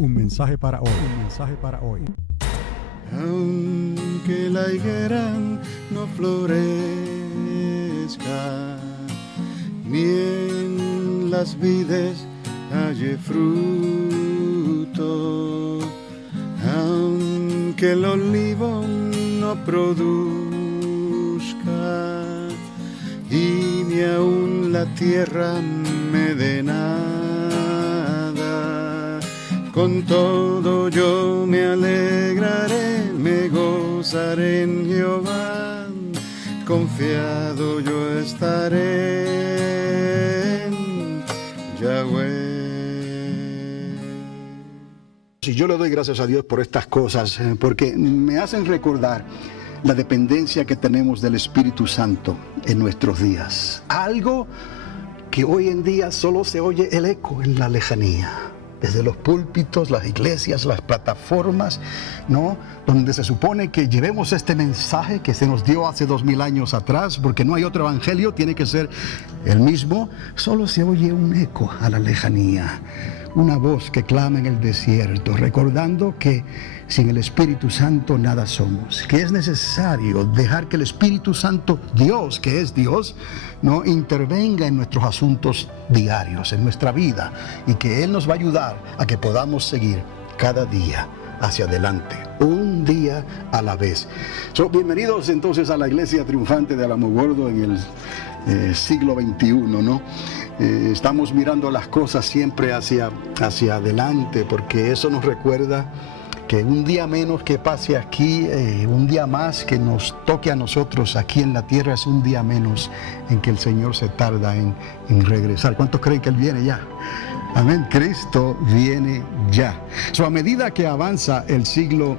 Un mensaje para hoy. Un mensaje para hoy. Aunque la higuera no florezca, ni en las vides halle fruto, aunque el olivo no produzca, y ni aun la tierra me dé nada, con todo yo me alegraré, me gozaré en Jehová, confiado yo estaré en Yahweh. Y yo le doy gracias a Dios por estas cosas, porque me hacen recordar la dependencia que tenemos del Espíritu Santo en nuestros días. Algo que hoy en día solo se oye el eco en la lejanía. Desde los púlpitos, las iglesias, las plataformas, ¿no? Donde se supone que llevemos este mensaje que se nos dio hace 2000 años atrás, porque no hay otro evangelio, tiene que ser el mismo. Solo se oye un eco a la lejanía. Una voz que clama en el desierto, recordando que sin el Espíritu Santo nada somos, que es necesario dejar que el Espíritu Santo, Dios, que es Dios, no intervenga en nuestros asuntos diarios, en nuestra vida, y que Él nos va a ayudar a que podamos seguir cada día hacia adelante, un día a la vez. Bienvenidos entonces a la Iglesia Triunfante de Alamogordo en el siglo XXI, ¿no? Estamos mirando las cosas siempre hacia adelante, porque eso nos recuerda que un día menos que pase aquí, un día más que nos toque a nosotros aquí en la tierra, es un día menos en que el Señor se tarda en regresar. ¿Cuántos creen que Él viene ya? Amén. Cristo viene ya. A medida que avanza el siglo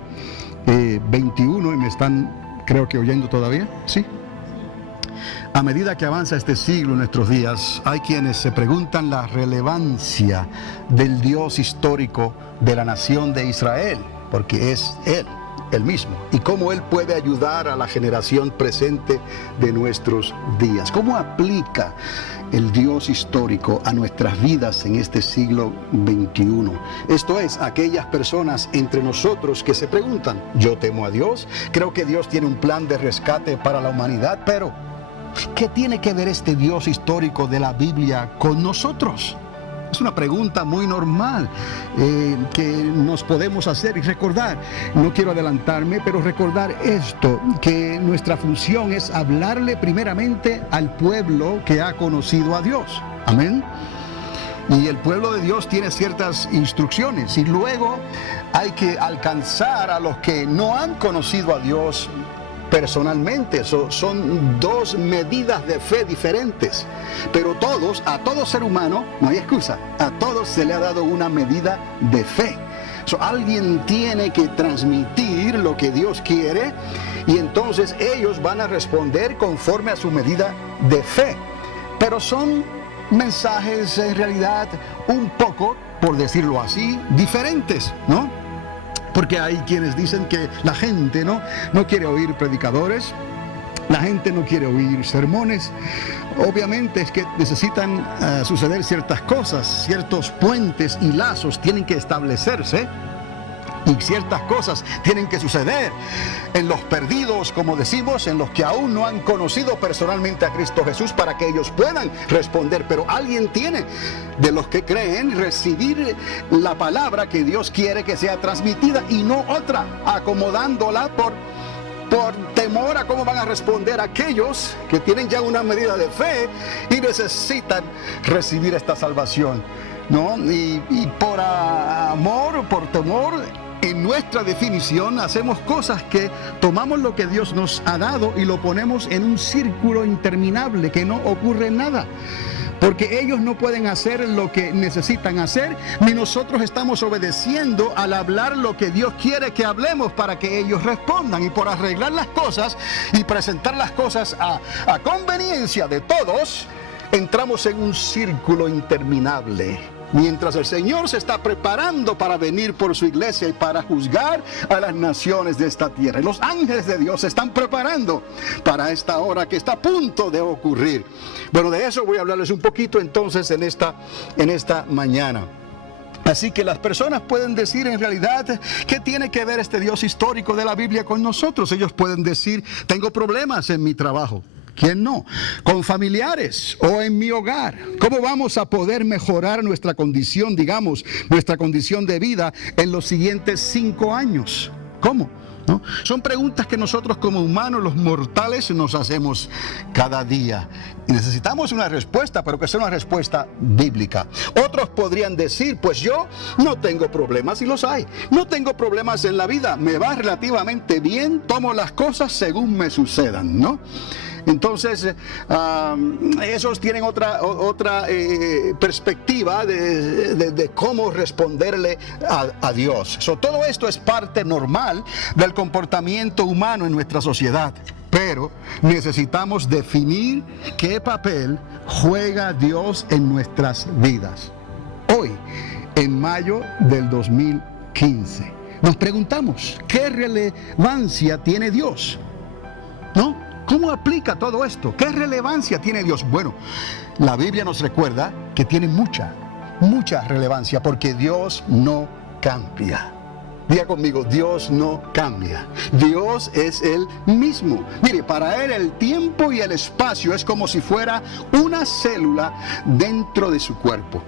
XXI, y me están, creo que oyendo todavía, ¿sí? A medida que avanza este siglo en nuestros días, hay quienes se preguntan la relevancia del Dios histórico de la nación de Israel, porque es Él, el mismo, y cómo Él puede ayudar a la generación presente de nuestros días. ¿Cómo aplica el Dios histórico a nuestras vidas en este siglo XXI? Esto es, aquellas personas entre nosotros que se preguntan, yo temo a Dios, creo que Dios tiene un plan de rescate para la humanidad, pero ¿qué tiene que ver este Dios histórico de la Biblia con nosotros? Es una pregunta muy normal que nos podemos hacer y recordar. No quiero adelantarme, pero recordar esto, que nuestra función es hablarle primeramente al pueblo que ha conocido a Dios. Amén. Y el pueblo de Dios tiene ciertas instrucciones y luego hay que alcanzar a los que no han conocido a Dios personalmente. Son dos medidas de fe diferentes, pero a todo ser humano, no hay excusa, a todos se le ha dado una medida de fe. Alguien tiene que transmitir lo que Dios quiere y entonces ellos van a responder conforme a su medida de fe, pero son mensajes en realidad un poco, por decirlo así, diferentes, ¿no? Porque hay quienes dicen que la gente no quiere oír predicadores, la gente no quiere oír sermones. Obviamente es que necesitan suceder ciertas cosas, ciertos puentes y lazos tienen que establecerse y ciertas cosas tienen que suceder en los perdidos, como decimos, en los que aún no han conocido personalmente a Cristo Jesús, para que ellos puedan responder. Pero alguien tiene, de los que creen, recibir la palabra que Dios quiere que sea transmitida y no otra, acomodándola por temor a cómo van a responder aquellos que tienen ya una medida de fe y necesitan recibir esta salvación, ¿no? Y por amor, por temor, en nuestra definición hacemos cosas que tomamos lo que Dios nos ha dado y lo ponemos en un círculo interminable que no ocurre nada. Porque ellos no pueden hacer lo que necesitan hacer, ni nosotros estamos obedeciendo al hablar lo que Dios quiere que hablemos para que ellos respondan. Y por arreglar las cosas y presentar las cosas a conveniencia de todos, entramos en un círculo interminable. Mientras el Señor se está preparando para venir por su iglesia y para juzgar a las naciones de esta tierra. Y los ángeles de Dios se están preparando para esta hora que está a punto de ocurrir. Bueno, de eso voy a hablarles un poquito entonces en esta mañana. Así que las personas pueden decir en realidad, ¿qué tiene que ver este Dios histórico de la Biblia con nosotros? Ellos pueden decir, tengo problemas en mi trabajo. ¿Quién no? Con familiares o en mi hogar. ¿Cómo vamos a poder mejorar nuestra condición, digamos, nuestra condición de vida en los siguientes 5 años? ¿Cómo? ¿No? Son preguntas que nosotros como humanos, los mortales, nos hacemos cada día. Y necesitamos una respuesta, pero que sea una respuesta bíblica. Otros podrían decir, pues yo no tengo problemas, y los hay. No tengo problemas en la vida, me va relativamente bien, tomo las cosas según me sucedan, ¿no? Entonces, esos tienen otra perspectiva de cómo responderle a Dios. Todo esto es parte normal del comportamiento humano en nuestra sociedad. Pero necesitamos definir qué papel juega Dios en nuestras vidas. Hoy, en mayo del 2015, nos preguntamos, ¿qué relevancia tiene Dios? ¿No? ¿Cómo aplica todo esto? ¿Qué relevancia tiene Dios? Bueno, la Biblia nos recuerda que tiene mucha relevancia porque Dios no cambia. Diga conmigo, Dios no cambia. Dios es el mismo. Mire, para Él el tiempo y el espacio es como si fuera una célula dentro de su cuerpo.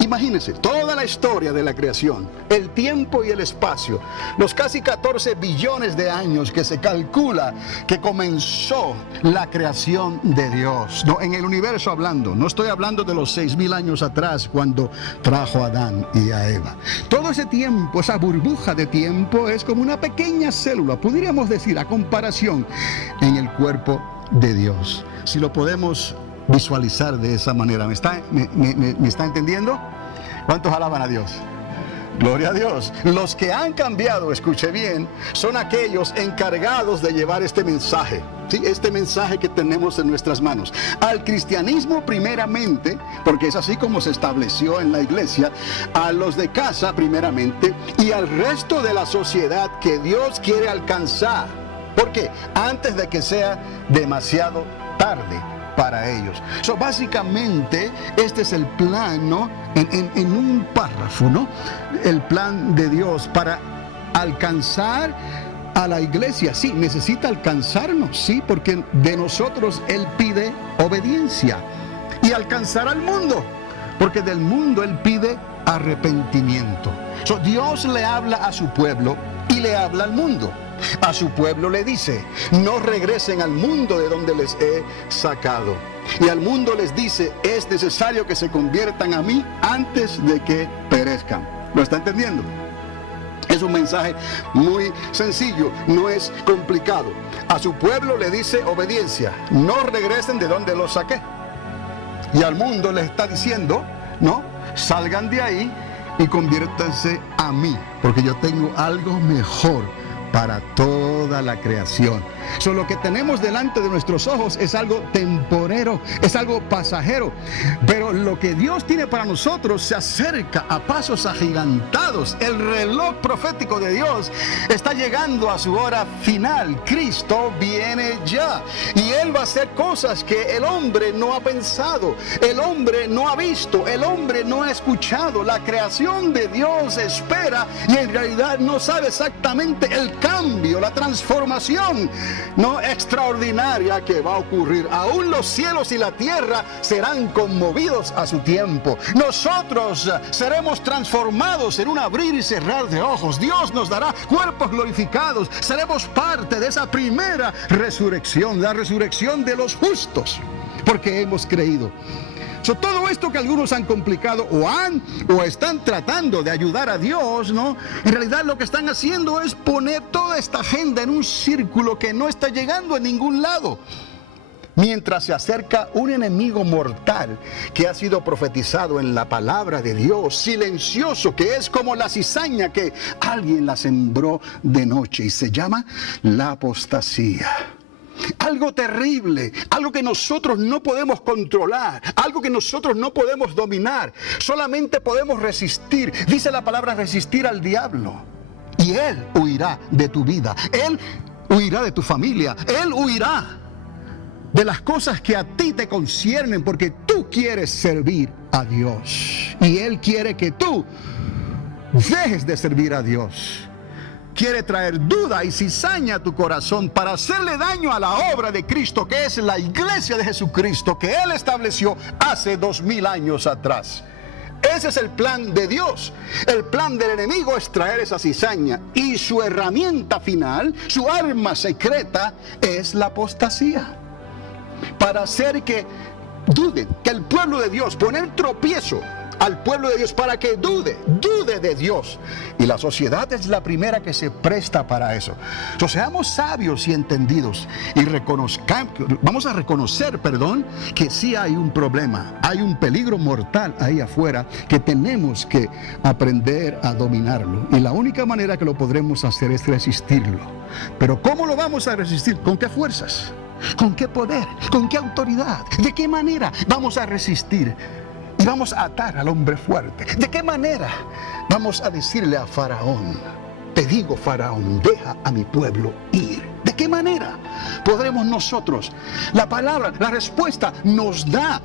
Imagínense, toda la historia de la creación, el tiempo y el espacio, los casi 14 billones de años que se calcula que comenzó la creación de Dios. No, en el universo hablando, no estoy hablando de los 6,000 años atrás cuando trajo a Adán y a Eva. Todo ese tiempo, esa burbuja de tiempo es como una pequeña célula, podríamos decir, a comparación en el cuerpo de Dios. Si lo podemos visualizar de esa manera. ¿Me está entendiendo? ¿Cuántos alaban a Dios? Gloria a Dios. Los que han cambiado, escuche bien, son aquellos encargados de llevar este mensaje. ¿Sí? Este mensaje que tenemos en nuestras manos. Al cristianismo primeramente, porque es así como se estableció en la iglesia, a los de casa primeramente y al resto de la sociedad que Dios quiere alcanzar. ¿Por qué? Antes de que sea demasiado tarde para ellos. Básicamente, este es el plan, ¿no? En un párrafo, ¿no? El plan de Dios para alcanzar a la iglesia. Sí, necesita alcanzarnos, sí, porque de nosotros Él pide obediencia. Y alcanzar al mundo, porque del mundo Él pide arrepentimiento. Dios le habla a su pueblo y le habla al mundo. A su pueblo le dice, no regresen al mundo de donde les he sacado. Y al mundo les dice, es necesario que se conviertan a mí antes de que perezcan. ¿Lo está entendiendo? Es un mensaje muy sencillo, no es complicado. A su pueblo le dice obediencia, no regresen de donde los saqué. Y al mundo les está diciendo, no, salgan de ahí y conviértanse a mí, porque yo tengo algo mejor para toda la creación. Lo que tenemos delante de nuestros ojos es algo temporero, es algo pasajero, pero lo que Dios tiene para nosotros se acerca a pasos agigantados. El reloj profético de Dios está llegando a su hora final. Cristo viene ya y Él va a hacer cosas que el hombre no ha pensado, el hombre no ha visto, el hombre no ha escuchado. La creación de Dios espera y en realidad no sabe exactamente el cambio, la transformación no extraordinaria que va a ocurrir. Aún los cielos y la tierra serán conmovidos a su tiempo. Nosotros seremos transformados en un abrir y cerrar de ojos. Dios nos dará cuerpos glorificados. Seremos parte de esa primera resurrección, la resurrección de los justos, porque hemos creído. Todo esto que algunos han complicado o están tratando de ayudar a Dios, ¿no? En realidad lo que están haciendo es poner toda esta agenda en un círculo que no está llegando a ningún lado. Mientras se acerca un enemigo mortal que ha sido profetizado en la palabra de Dios, silencioso, que es como la cizaña que alguien la sembró de noche y se llama la apostasía. Algo terrible, algo que nosotros no podemos controlar, algo que nosotros no podemos dominar, solamente podemos resistir. Dice la palabra resistir al diablo y él huirá de tu vida, él huirá de tu familia, él huirá de las cosas que a ti te conciernen porque tú quieres servir a Dios y Él quiere que tú dejes de servir a Dios. Quiere traer duda y cizaña a tu corazón para hacerle daño a la obra de Cristo, que es la iglesia de Jesucristo que Él estableció hace 2000 años atrás. Ese es el plan de Dios. El plan del enemigo es traer esa cizaña, y su herramienta final, su arma secreta, es la apostasía, para hacer que duden, que el pueblo de Dios, poner tropiezo al pueblo de Dios para que dude de Dios. Y la sociedad es la primera que se presta para eso. Entonces, seamos sabios y entendidos y vamos a reconocer, que sí hay un problema, hay un peligro mortal ahí afuera que tenemos que aprender a dominarlo. Y la única manera que lo podremos hacer es resistirlo. Pero ¿cómo lo vamos a resistir? ¿Con qué fuerzas? ¿Con qué poder? ¿Con qué autoridad? ¿De qué manera vamos a resistir? Y vamos a atar al hombre fuerte. ¿De qué manera vamos a decirle a Faraón: te digo, Faraón, deja a mi pueblo ir? ¿De qué manera podremos nosotros? La palabra, la respuesta nos da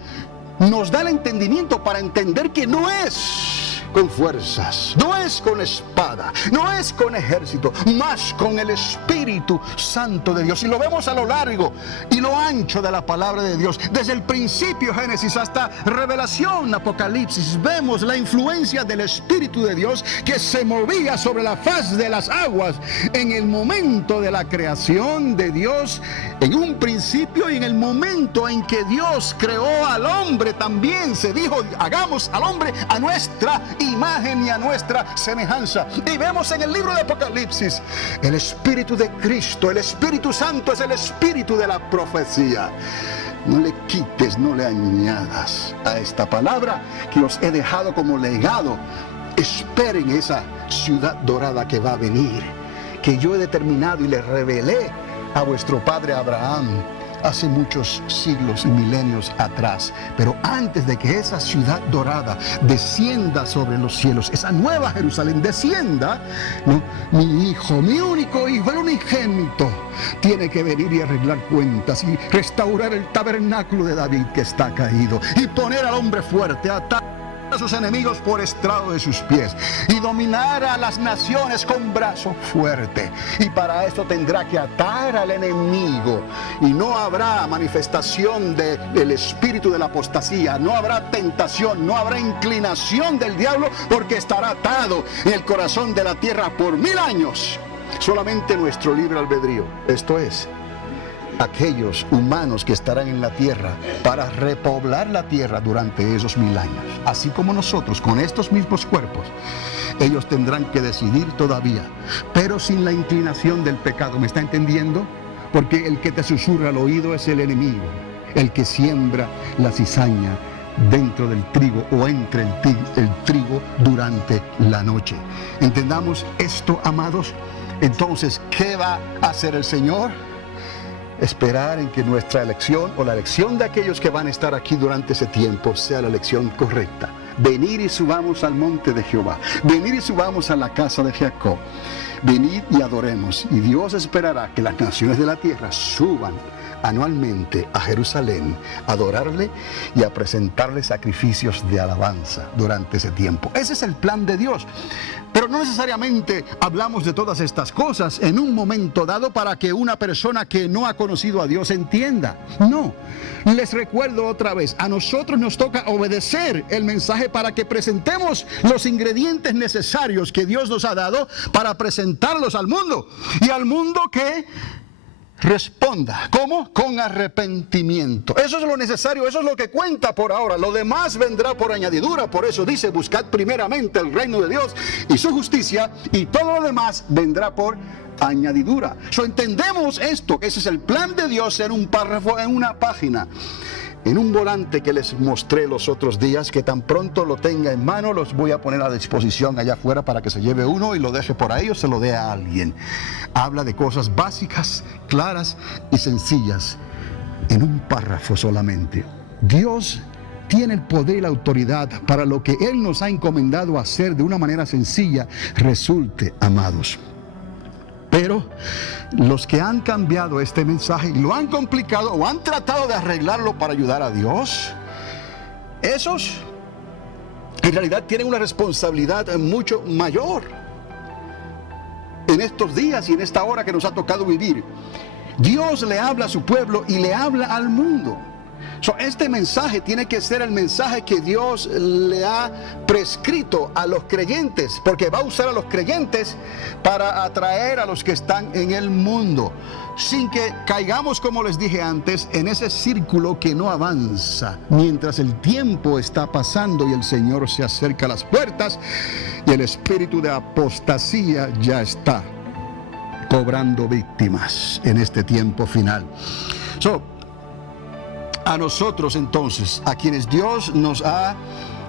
el entendimiento para entender que no es con fuerzas, no es con espada, no es con ejército, más con el Espíritu Santo de Dios. Y lo vemos a lo largo y lo ancho de la palabra de Dios. Desde el principio, Génesis, hasta Revelación, Apocalipsis, vemos la influencia del Espíritu de Dios que se movía sobre la faz de las aguas en el momento de la creación de Dios, en un principio, y en el momento en que Dios creó al hombre también se dijo: hagamos al hombre a nuestra imagen y a nuestra semejanza. Y vemos en el libro de Apocalipsis el Espíritu de Cristo, el Espíritu Santo es el Espíritu de la profecía. No le quites, no le añadas a esta palabra que os he dejado como legado. Esperen esa ciudad dorada que va a venir, que yo he determinado y le revelé a vuestro padre Abraham hace muchos siglos y milenios atrás. Pero antes de que esa ciudad dorada descienda sobre los cielos, esa nueva Jerusalén descienda, ¿no?, mi hijo, mi único hijo, el unigénito, tiene que venir y arreglar cuentas y restaurar el tabernáculo de David que está caído, y poner al hombre fuerte, atar a sus enemigos por estrado de sus pies, y dominar a las naciones con brazo fuerte. Y para eso tendrá que atar al enemigo, y no habrá manifestación del espíritu de la apostasía, no habrá tentación, no habrá inclinación del diablo, porque estará atado en el corazón de la tierra por 1000 años. Solamente nuestro libre albedrío, esto es, aquellos humanos que estarán en la tierra para repoblar la tierra durante esos 1000 años. Así como nosotros, con estos mismos cuerpos, ellos tendrán que decidir todavía, pero sin la inclinación del pecado. ¿Me está entendiendo? Porque el que te susurra al oído es el enemigo, el que siembra la cizaña dentro del trigo o entre el trigo durante la noche. ¿Entendamos esto, amados? Entonces, ¿qué va a hacer el Señor? Esperar en que nuestra elección, o la elección de aquellos que van a estar aquí durante ese tiempo, sea la elección correcta. Venid y subamos al monte de Jehová, venid y subamos a la casa de Jacob, venid y adoremos. Y Dios esperará que las naciones de la tierra suban anualmente a Jerusalén a adorarle y a presentarle sacrificios de alabanza durante ese tiempo. Ese es el plan de Dios. Pero no necesariamente hablamos de todas estas cosas en un momento dado para que una persona que no ha conocido a Dios entienda. No, les recuerdo otra vez, a nosotros nos toca obedecer el mensaje para que presentemos los ingredientes necesarios que Dios nos ha dado para presentarlos al mundo. Y al mundo que responda. ¿Cómo? Con arrepentimiento. Eso es lo necesario, eso es lo que cuenta por ahora. Lo demás vendrá por añadidura. Por eso dice: buscad primeramente el reino de Dios y su justicia, y todo lo demás vendrá por añadidura. Entendemos esto. Ese es el plan de Dios en un párrafo, en una página. En un volante que les mostré los otros días, que tan pronto lo tenga en mano, los voy a poner a disposición allá afuera para que se lleve uno y lo deje por ahí o se lo dé a alguien. Habla de cosas básicas, claras y sencillas, en un párrafo solamente. Dios tiene el poder y la autoridad para lo que Él nos ha encomendado hacer de una manera sencilla resulte, amados. Pero los que han cambiado este mensaje y lo han complicado o han tratado de arreglarlo para ayudar a Dios, esos en realidad tienen una responsabilidad mucho mayor en estos días y en esta hora que nos ha tocado vivir. Dios le habla a su pueblo y le habla al mundo. Este mensaje tiene que ser el mensaje que Dios le ha prescrito a los creyentes, porque va a usar a los creyentes para atraer a los que están en el mundo, sin que caigamos, como les dije antes, en ese círculo que no avanza, mientras el tiempo está pasando y el Señor se acerca a las puertas y el espíritu de apostasía ya está cobrando víctimas en este tiempo final. A nosotros entonces, a quienes Dios nos ha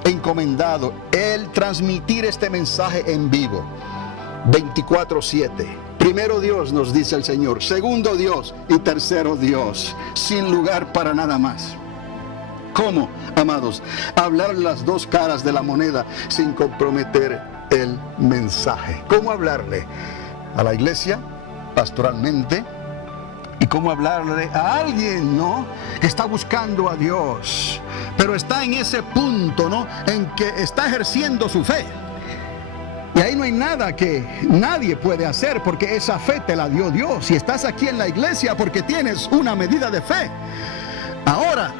encomendado el transmitir este mensaje en vivo, 24/7. Primero Dios, nos dice el Señor, segundo Dios y tercero Dios, sin lugar para nada más. ¿Cómo, amados? Hablar las dos caras de la moneda sin comprometer el mensaje. ¿Cómo hablarle a la iglesia pastoralmente? Y cómo hablarle a alguien, ¿no?, que está buscando a Dios, pero está en ese punto, ¿no?, en que está ejerciendo su fe. Y ahí no hay nada que nadie puede hacer, porque esa fe te la dio Dios. Y estás aquí en la iglesia porque tienes una medida de fe. Ahora,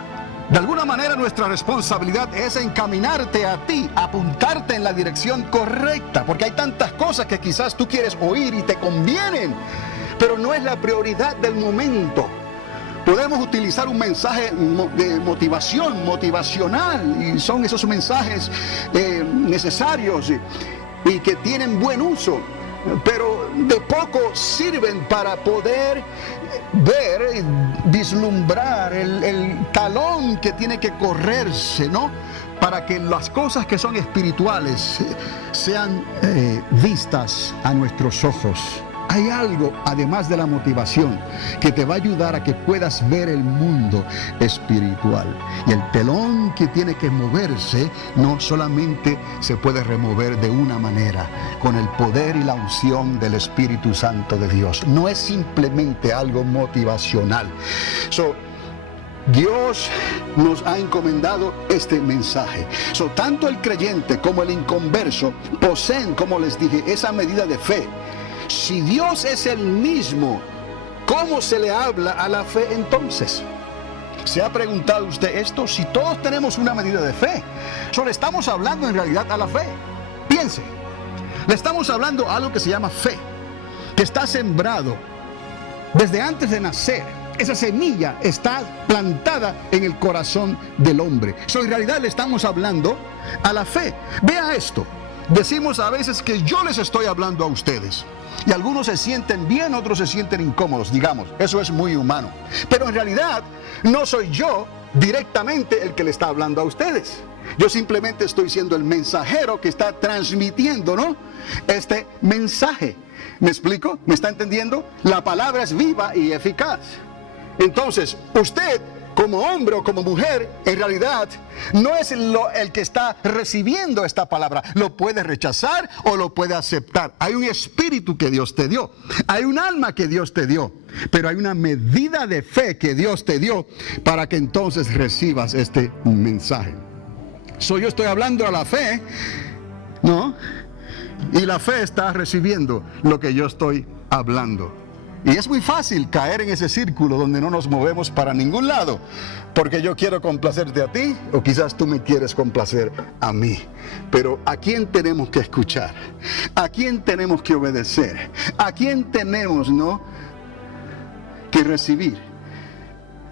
de alguna manera nuestra responsabilidad es encaminarte a ti, apuntarte en la dirección correcta, porque hay tantas cosas que quizás tú quieres oír y te convienen, pero no es la prioridad del momento. Podemos utilizar un mensaje de motivación, motivacional, y son esos mensajes necesarios y que tienen buen uso, pero de poco sirven para poder ver, vislumbrar el talón que tiene que correrse, ¿no?, para que las cosas que son espirituales sean vistas a nuestros ojos. Hay algo, además de la motivación, que te va a ayudar a que puedas ver el mundo espiritual. Y el telón que tiene que moverse no solamente se puede remover de una manera, con el poder y la unción del Espíritu Santo de Dios. No es simplemente algo motivacional. Dios nos ha encomendado este mensaje. Tanto el creyente como el inconverso poseen, como les dije, esa medida de fe. Si Dios es el mismo, ¿cómo se le habla a la fe entonces? ¿Se ha preguntado usted esto? Si todos tenemos una medida de fe, le estamos hablando en realidad a la fe. Piense, le estamos hablando a algo que se llama fe, que está sembrado desde antes de nacer. Esa semilla está plantada en el corazón del hombre. En realidad le estamos hablando a la fe. Vea esto. Decimos a veces que yo les estoy hablando a ustedes. Y algunos se sienten bien, otros se sienten incómodos, digamos. Eso es muy humano. Pero en realidad no soy yo directamente el que le está hablando a ustedes. Yo simplemente estoy siendo el mensajero que está transmitiendo, ¿no?, este mensaje. ¿Me explico? ¿Me está entendiendo? La palabra es viva y eficaz. Entonces, usted, como hombre o como mujer, en realidad no es el que está recibiendo esta palabra. Lo puede rechazar o lo puede aceptar. Hay un espíritu que Dios te dio, hay un alma que Dios te dio, pero hay una medida de fe que Dios te dio para que entonces recibas este mensaje. Yo estoy hablando a la fe, ¿no?, y la fe está recibiendo lo que yo estoy hablando. Y es muy fácil caer en ese círculo donde no nos movemos para ningún lado, porque yo quiero complacerte a ti, o quizás tú me quieres complacer a mí. Pero ¿a quién tenemos que escuchar? ¿A quién tenemos que obedecer? ¿A quién tenemos, no, que recibir?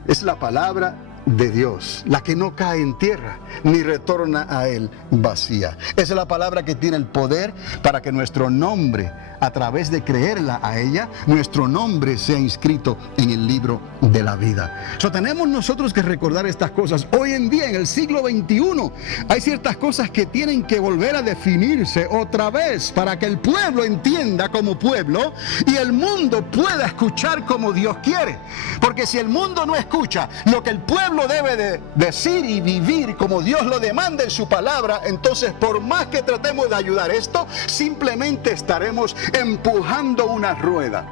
Es la palabra de Dios, la que no cae en tierra ni retorna a él vacía. Esa es la palabra que tiene el poder para que nuestro nombre, a través de creerla a ella, nuestro nombre sea inscrito en el libro de la vida. Tenemos nosotros que recordar estas cosas. Hoy en día, en el siglo XXI, hay ciertas cosas que tienen que volver a definirse otra vez para que el pueblo entienda como pueblo y el mundo pueda escuchar como Dios quiere. Porque si el mundo no escucha lo que el pueblo debe de decir y vivir como Dios lo demanda en su palabra, entonces por más que tratemos de ayudar esto, simplemente estaremos empujando una rueda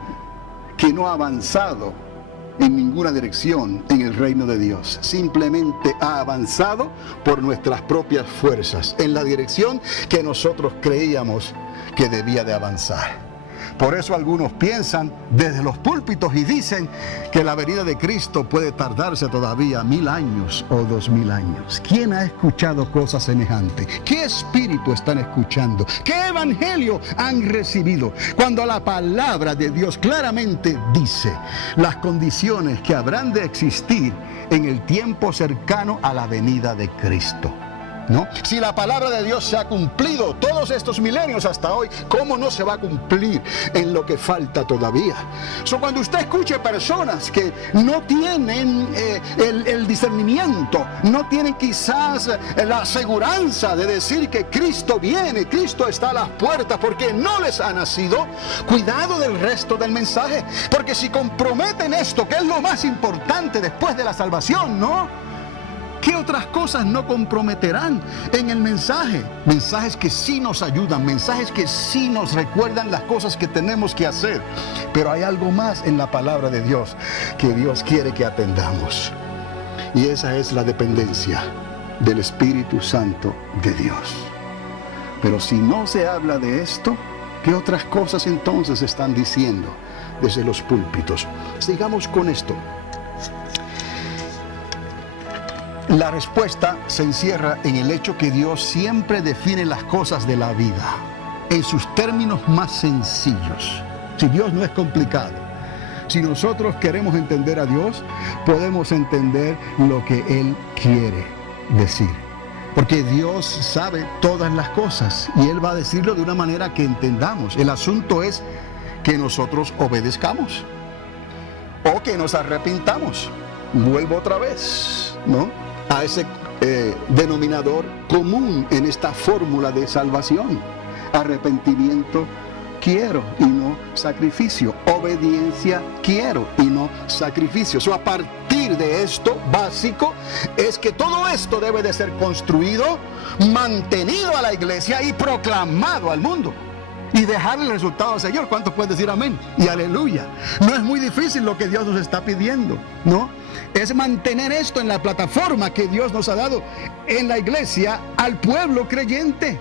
que no ha avanzado en ninguna dirección en el reino de Dios. Simplemente ha avanzado por nuestras propias fuerzas, en la dirección que nosotros creíamos que debía de avanzar. Por eso algunos piensan desde los púlpitos y dicen que la venida de Cristo puede tardarse todavía 1000 años o 2000 años. ¿Quién ha escuchado cosas semejantes? ¿Qué espíritu están escuchando? ¿Qué evangelio han recibido? Cuando la palabra de Dios claramente dice las condiciones que habrán de existir en el tiempo cercano a la venida de Cristo, ¿no? Si la palabra de Dios se ha cumplido todos estos milenios hasta hoy, ¿cómo no se va a cumplir en lo que falta todavía? Cuando usted escuche personas que no tienen el discernimiento, no tienen quizás la aseguranza de decir que Cristo viene, Cristo está a las puertas porque no les ha nacido, cuidado del resto del mensaje, porque si comprometen esto, que es lo más importante después de la salvación, ¿no? ¿Qué otras cosas no comprometerán en el mensaje? Mensajes que sí nos ayudan, mensajes que sí nos recuerdan las cosas que tenemos que hacer. Pero hay algo más en la palabra de Dios que Dios quiere que atendamos. Y esa es la dependencia del Espíritu Santo de Dios. Pero si no se habla de esto, ¿qué otras cosas entonces están diciendo desde los púlpitos? Sigamos con esto. La respuesta se encierra en el hecho que Dios siempre define las cosas de la vida en sus términos más sencillos. Si Dios no es complicado, si nosotros queremos entender a Dios, podemos entender lo que Él quiere decir. Porque Dios sabe todas las cosas y Él va a decirlo de una manera que entendamos. El asunto es que nosotros obedezcamos o que nos arrepintamos. Vuelvo otra vez, ¿no?, a ese denominador común en esta fórmula de salvación. Arrepentimiento quiero y no sacrificio. Obediencia quiero y no sacrificio. A partir de esto básico es que todo esto debe de ser construido, mantenido a la iglesia y proclamado al mundo. Y dejarle el resultado al Señor. ¿Cuántos pueden decir amén? Y aleluya. No es muy difícil lo que Dios nos está pidiendo, ¿no? Es mantener esto en la plataforma que Dios nos ha dado en la iglesia al pueblo creyente.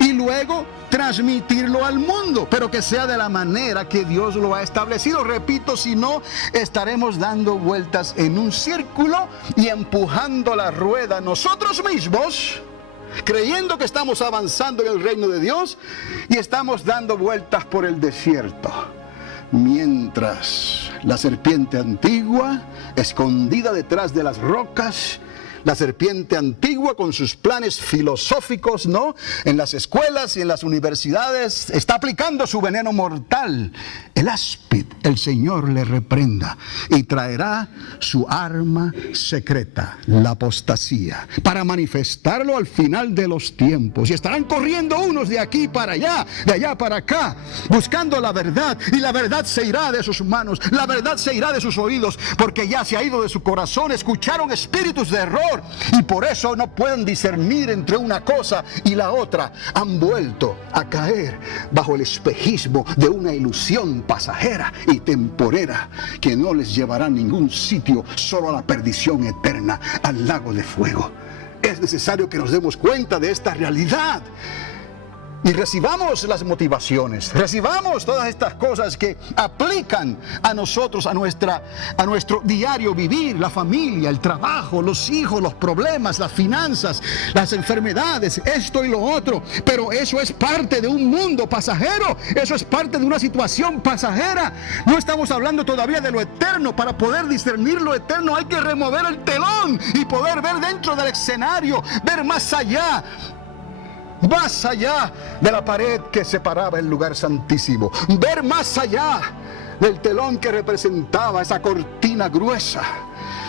Y luego transmitirlo al mundo, pero que sea de la manera que Dios lo ha establecido. Repito, si no, estaremos dando vueltas en un círculo y empujando la rueda nosotros mismos, creyendo que estamos avanzando en el reino de Dios y estamos dando vueltas por el desierto. Mientras la serpiente antigua, escondida detrás de las rocas, la serpiente antigua con sus planes filosóficos, ¿no?, en las escuelas y en las universidades, está aplicando su veneno mortal. El áspid, el Señor le reprenda y traerá su arma secreta, la apostasía, para manifestarlo al final de los tiempos. Y estarán corriendo unos de aquí para allá, de allá para acá, buscando la verdad, y la verdad se irá de sus manos, la verdad se irá de sus oídos, porque ya se ha ido de su corazón. Escucharon espíritus de error y por eso no pueden discernir entre una cosa y la otra. Han vuelto a caer bajo el espejismo de una ilusión pasajera y temporera que no les llevará a ningún sitio, solo a la perdición eterna, al lago de fuego. Es necesario que nos demos cuenta de esta realidad y recibamos las motivaciones, recibamos todas estas cosas que aplican a nosotros, a nuestro diario vivir, la familia, el trabajo, los hijos, los problemas, las finanzas, las enfermedades, esto y lo otro. Pero eso es parte de un mundo pasajero, eso es parte de una situación pasajera. No estamos hablando todavía de lo eterno. Para poder discernir lo eterno hay que remover el telón y poder ver dentro del escenario, ver más allá de la pared que separaba el lugar santísimo, ver más allá del telón que representaba esa cortina gruesa,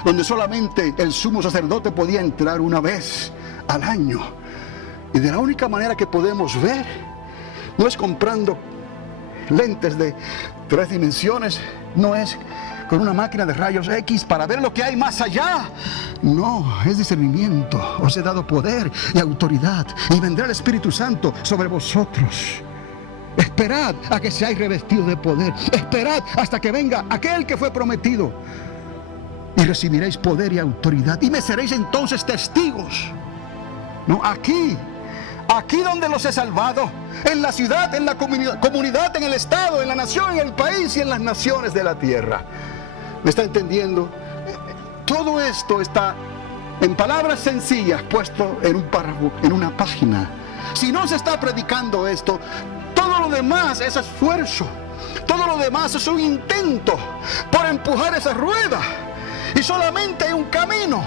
donde solamente el sumo sacerdote podía entrar una vez al año. Y de la única manera que podemos ver no es comprando lentes de 3 dimensiones, no es con una máquina de rayos X para ver lo que hay más allá. No, es discernimiento. Os he dado poder y autoridad, y vendrá el Espíritu Santo sobre vosotros. Esperad a que seáis revestidos de poder. Esperad hasta que venga aquel que fue prometido. y recibiréis poder y autoridad, y me seréis entonces testigos. No, aquí donde los he salvado, en la ciudad, en la comunidad, en el estado, en la nación, en el país y en las naciones de la tierra. ¿Me está entendiendo? Todo esto está en palabras sencillas, puesto en un párrafo, en una página. Si no se está predicando esto, todo lo demás es esfuerzo. Todo lo demás es un intento por empujar esa rueda. Y solamente hay un camino.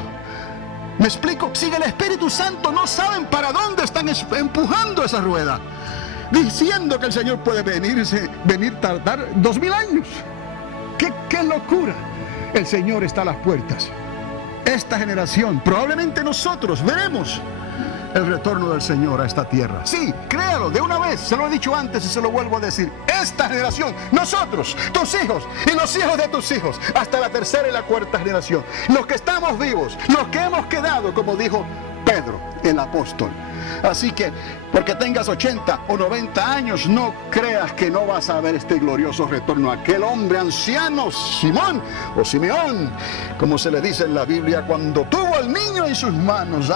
¿Me explico? Sin el Espíritu Santo no saben para dónde están empujando esa rueda. Diciendo que el Señor puede venir tardar 2000 años. ¡Qué locura! El Señor está a las puertas. Esta generación, probablemente nosotros, veremos el retorno del Señor a esta tierra. Sí, créalo de una vez, se lo he dicho antes y se lo vuelvo a decir. Esta generación, nosotros, tus hijos y los hijos de tus hijos, hasta la tercera y la cuarta generación, los que estamos vivos, los que hemos quedado, como dijo Pedro, el apóstol. Así que, porque tengas 80 o 90 años, no creas que no vas a ver este glorioso retorno. Aquel hombre anciano, Simón o Simeón, como se le dice en la Biblia, cuando tuvo al niño en sus manos,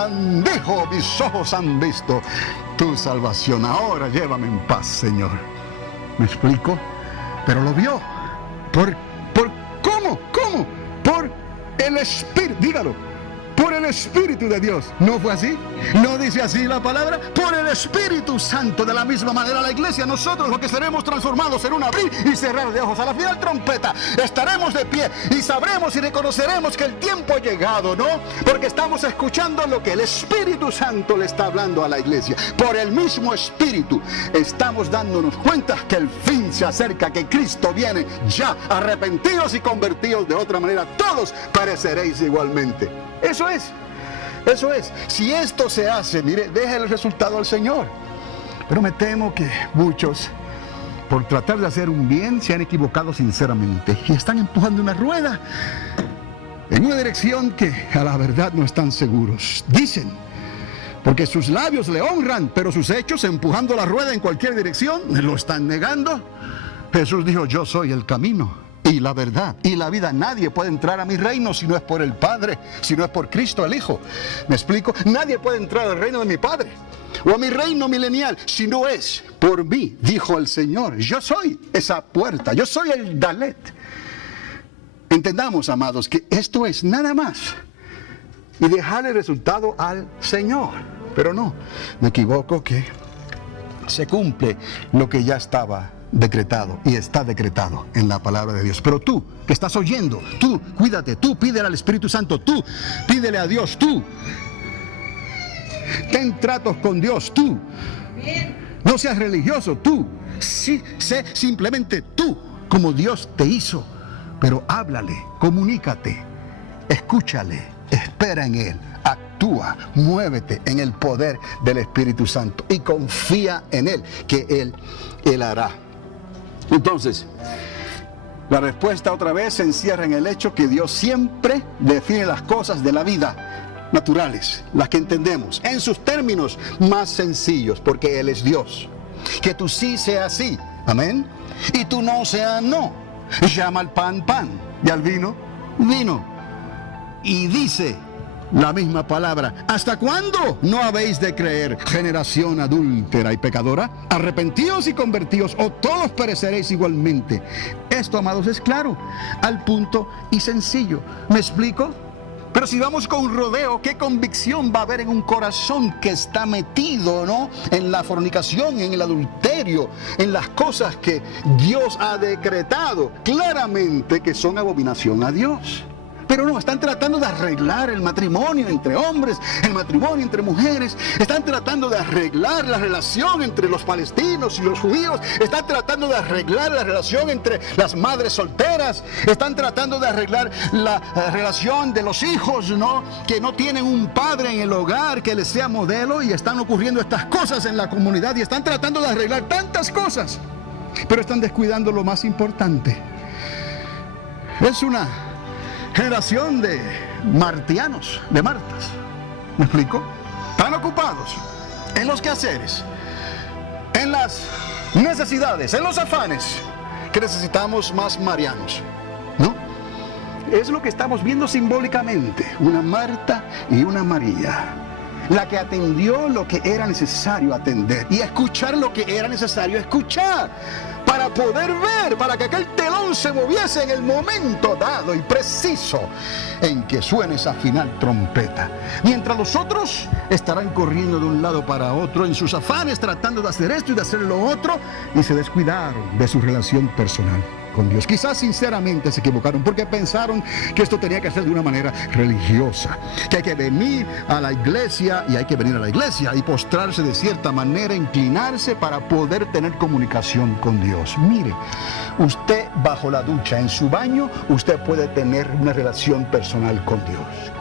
dijo: mis ojos han visto tu salvación. Ahora llévame en paz, Señor. ¿Me explico? Pero lo vio. ¿Cómo? Por el Espíritu. Dígalo. Por el Espíritu de Dios. ¿No fue así? ¿No dice así la palabra? Por el Espíritu Santo. De la misma manera la iglesia, nosotros los que seremos transformados en un abrir y cerrar de ojos, a la final trompeta, estaremos de pie y sabremos y reconoceremos que el tiempo ha llegado, ¿no? Porque estamos escuchando lo que el Espíritu Santo le está hablando a la iglesia. Por el mismo Espíritu estamos dándonos cuenta que el fin se acerca, que Cristo viene ya. Arrepentidos y convertidos, de otra manera todos pereceréis igualmente. Eso es. Si esto se hace, mire, deja el resultado al Señor. Pero me temo que muchos, por tratar de hacer un bien, se han equivocado sinceramente y están empujando una rueda en una dirección que a la verdad no están seguros. Dicen, porque sus labios le honran, pero sus hechos, empujando la rueda en cualquier dirección, lo están negando. Jesús dijo: yo soy el camino y la verdad y la vida. Nadie puede entrar a mi reino si no es por el Padre, si no es por Cristo el Hijo. ¿Me explico? Nadie puede entrar al reino de mi Padre o a mi reino milenial si no es por mí, dijo el Señor. Yo soy esa puerta, yo soy el Dalet. Entendamos, amados, que esto es nada más y dejar el resultado al Señor. Pero no, me equivoco, que se cumple lo que ya estaba decretado y está decretado en la palabra de Dios. Pero tú que estás oyendo, tú cuídate, tú pídele al Espíritu Santo, tú pídele a Dios, tú ten tratos con Dios, tú no seas religioso, tú sí, sé simplemente tú como Dios te hizo, pero háblale, comunícate, escúchale, espera en Él, actúa, muévete en el poder del Espíritu Santo y confía en Él, que Él hará. Entonces, la respuesta otra vez se encierra en el hecho que Dios siempre define las cosas de la vida naturales, las que entendemos, en sus términos más sencillos, porque Él es Dios. Que tu sí sea sí, amén, y tu no sea no. Llama al pan, pan, y al vino, vino. Y dice la misma palabra: ¿hasta cuándo no habéis de creer, generación adúltera y pecadora? Arrepentíos y convertíos, o todos pereceréis igualmente. Esto, amados, es claro, al punto y sencillo. ¿Me explico? Pero si vamos con rodeo, ¿qué convicción va a haber en un corazón que está metido, ¿no?, en la fornicación, en el adulterio, en las cosas que Dios ha decretado claramente que son abominación a Dios? Pero no, están tratando de arreglar el matrimonio entre hombres, el matrimonio entre mujeres. Están tratando de arreglar la relación entre los palestinos y los judíos. Están tratando de arreglar la relación entre las madres solteras. Están tratando de arreglar la relación de los hijos, ¿no?, que no tienen un padre en el hogar que les sea modelo. Y están ocurriendo estas cosas en la comunidad y están tratando de arreglar tantas cosas, pero están descuidando lo más importante. Es una generación de martianos, de Martas. ¿Me explico? Están ocupados en los quehaceres, en las necesidades, en los afanes, que necesitamos más marianos, ¿no? Es lo que estamos viendo simbólicamente, una Marta y una María, la que atendió lo que era necesario atender y escuchar lo que era necesario escuchar, para poder ver, para que aquel telón se moviese en el momento dado y preciso en que suene esa final trompeta. Mientras los otros estarán corriendo de un lado para otro en sus afanes, tratando de hacer esto y de hacer lo otro, y se descuidaron de su relación personal con Dios. Quizás sinceramente se equivocaron porque pensaron que esto tenía que ser de una manera religiosa, que hay que venir a la iglesia y hay que venir a la iglesia y postrarse de cierta manera, inclinarse para poder tener comunicación con Dios. Mire, usted bajo la ducha, en su baño, usted puede tener una relación personal con Dios.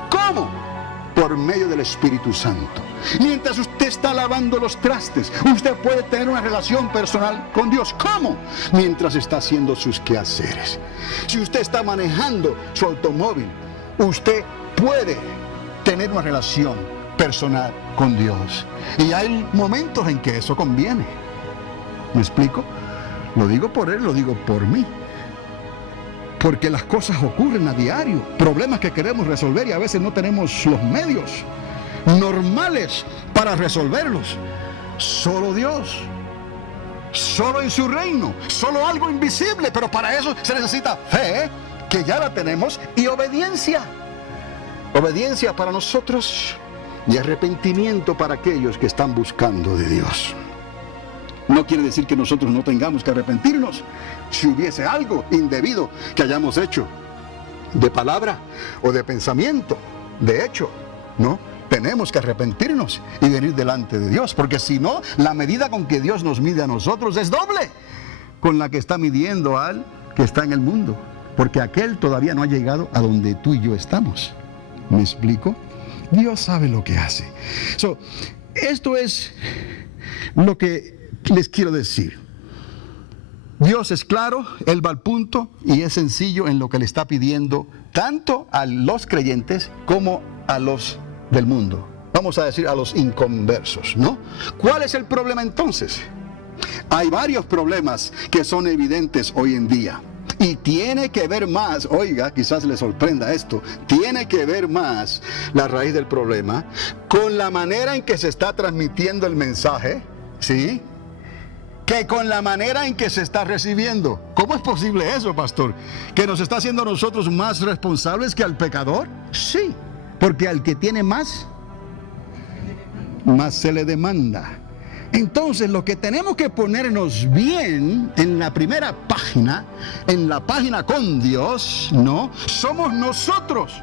¿Cómo? Por medio del Espíritu Santo. Mientras usted está lavando los trastes, usted puede tener una relación personal con Dios. ¿Cómo? Mientras está haciendo sus quehaceres. Si usted está manejando su automóvil, usted puede tener una relación personal con Dios. Y hay momentos en que eso conviene. ¿Me explico? Lo digo por él, lo digo por mí. Porque las cosas ocurren a diario, problemas que queremos resolver y a veces no tenemos los medios normales para resolverlos. Solo Dios, solo en su reino, solo algo invisible, pero para eso se necesita fe, que ya la tenemos, y obediencia. Obediencia para nosotros y arrepentimiento para aquellos que están buscando de Dios. No quiere decir que nosotros no tengamos que arrepentirnos si hubiese algo indebido que hayamos hecho, de palabra o de pensamiento, de hecho, ¿no? Tenemos que arrepentirnos y venir delante de Dios, porque si no, la medida con que Dios nos mide a nosotros es doble con la que está midiendo al que está en el mundo, porque aquel todavía no ha llegado a donde tú y yo estamos. ¿Me explico? Dios sabe lo que hace. Esto es lo que les quiero decir. Dios es claro, Él va al punto y es sencillo en lo que le está pidiendo tanto a los creyentes como a los del mundo. Vamos a decir a los inconversos, ¿no? ¿Cuál es el problema entonces? Hay varios problemas que son evidentes hoy en día. Y tiene que ver más, oiga, quizás le sorprenda esto, tiene que ver más la raíz del problema con la manera en que se está transmitiendo el mensaje, ¿sí?, que con la manera en que se está recibiendo. ¿Cómo es posible eso, pastor? ¿Que nos está haciendo a nosotros más responsables que al pecador? Sí, porque al que tiene más se le demanda. Entonces, lo que tenemos que ponernos bien en la primera página, en la página con Dios, ¿no?, somos nosotros,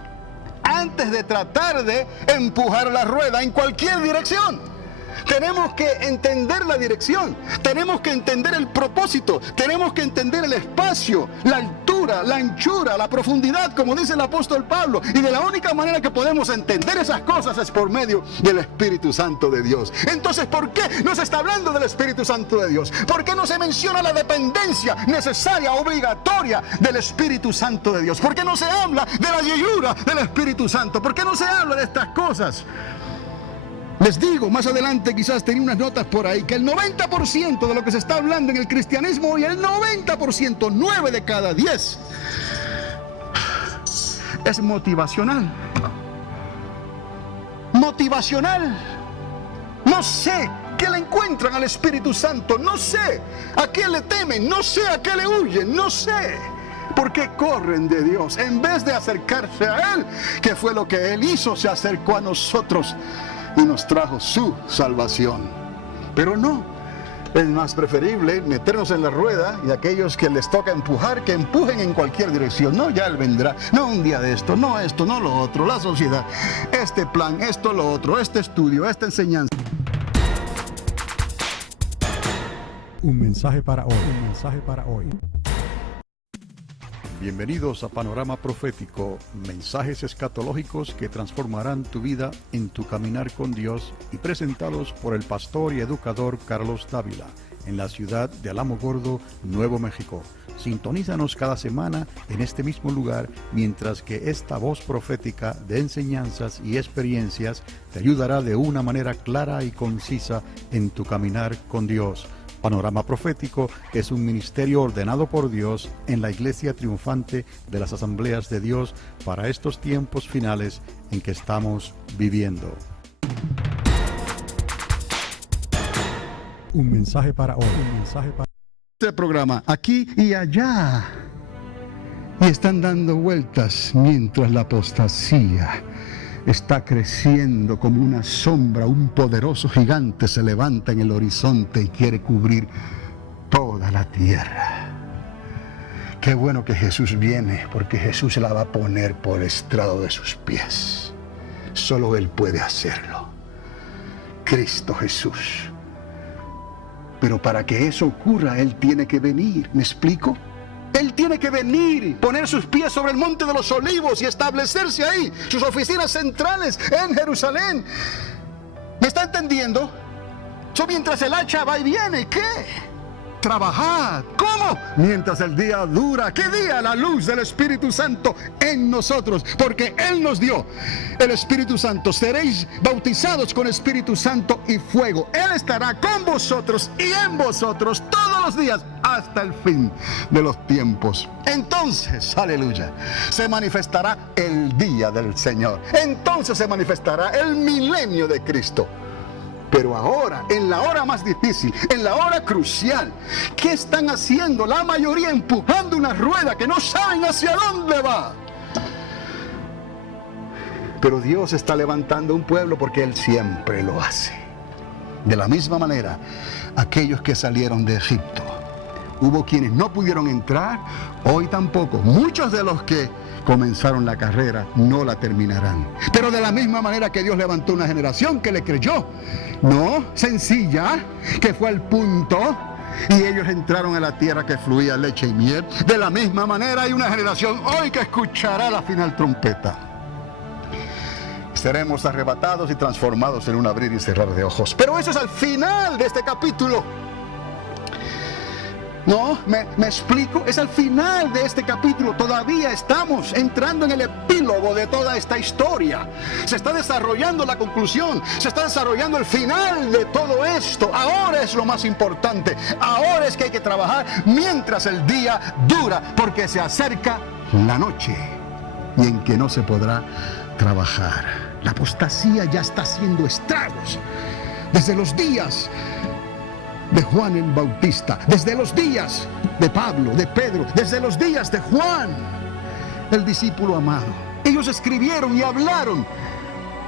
antes de tratar de empujar la rueda en cualquier dirección. Tenemos que entender la dirección, tenemos que entender el propósito, tenemos que entender el espacio, la altura, la anchura, la profundidad, como dice el apóstol Pablo. Y de la única manera que podemos entender esas cosas es por medio del Espíritu Santo de Dios. Entonces, ¿por qué no se está hablando del Espíritu Santo de Dios? ¿Por qué no se menciona la dependencia necesaria, obligatoria del Espíritu Santo de Dios? ¿Por qué no se habla de la llenura del Espíritu Santo? ¿Por qué no se habla de estas cosas? Les digo, más adelante quizás tenía unas notas por ahí, que el 90% de lo que se está hablando en el cristianismo hoy, el 90%, 9 de cada 10, es motivacional. Motivacional. No sé qué le encuentran al Espíritu Santo, no sé a qué le temen, no sé a qué le huyen, no sé por qué corren de Dios en vez de acercarse a Él, que fue lo que Él hizo, se acercó a nosotros y nos trajo su salvación. Pero no, es más preferible meternos en la rueda y aquellos que les toca empujar, que empujen en cualquier dirección. No, ya Él vendrá, no un día de esto, no esto, no lo otro, la sociedad, este plan, esto, lo otro, este estudio, esta enseñanza. Un mensaje para hoy, un mensaje para hoy. Bienvenidos a Panorama Profético, mensajes escatológicos que transformarán tu vida en tu caminar con Dios, y presentados por el pastor y educador Carlos Dávila, en la ciudad de Alamogordo, Nuevo México. Sintonízanos cada semana en este mismo lugar, mientras que esta voz profética de enseñanzas y experiencias te ayudará de una manera clara y concisa en tu caminar con Dios. Panorama Profético es un ministerio ordenado por Dios en la Iglesia Triunfante de las Asambleas de Dios para estos tiempos finales en que estamos viviendo. Un mensaje para hoy. Un mensaje para Este programa aquí y allá. Y están dando vueltas mientras la apostasía está creciendo como una sombra. Un poderoso gigante se levanta en el horizonte y quiere cubrir toda la tierra. Qué bueno que Jesús viene, porque Jesús la va a poner por estrado de sus pies. Solo Él puede hacerlo. Cristo Jesús. Pero para que eso ocurra, Él tiene que venir. ¿Me explico? Él tiene que venir, poner sus pies sobre el Monte de los Olivos y establecerse ahí, sus oficinas centrales en Jerusalén. ¿Me está entendiendo? Mientras el hacha va y viene, ¿qué? Trabajad. ¿Cómo? Mientras el día dura. ¿Qué día? La luz del Espíritu Santo en nosotros, porque Él nos dio el Espíritu Santo. Seréis bautizados con Espíritu Santo y fuego. Él estará con vosotros y en vosotros todos los días hasta el fin de los tiempos. Entonces, aleluya, se manifestará el día del Señor. Entonces se manifestará el milenio de Cristo. Pero ahora, en la hora más difícil, en la hora crucial, ¿qué están haciendo? La mayoría empujando una rueda que no saben hacia dónde va. Pero Dios está levantando un pueblo porque Él siempre lo hace. De la misma manera, aquellos que salieron de Egipto, hubo quienes no pudieron entrar, hoy tampoco. Muchos de los que comenzaron la carrera no la terminarán. Pero de la misma manera que Dios levantó una generación que le creyó, no sencilla, que fue al punto, y ellos entraron a la tierra que fluía leche y miel. De la misma manera hay una generación hoy que escuchará la final trompeta. Seremos arrebatados y transformados en un abrir y cerrar de ojos. Pero eso es al final de este capítulo. No, me explico, es al final de este capítulo. Todavía estamos entrando en el epílogo de toda esta historia. Se está desarrollando la conclusión, se está desarrollando el final de todo esto. Ahora es lo más importante. Ahora es que hay que trabajar mientras el día dura, porque se acerca la noche y en que no se podrá trabajar. La apostasía ya está haciendo estragos desde los días de Juan el Bautista, desde los días de Pablo, de Pedro, desde los días de Juan, el discípulo amado. Ellos escribieron y hablaron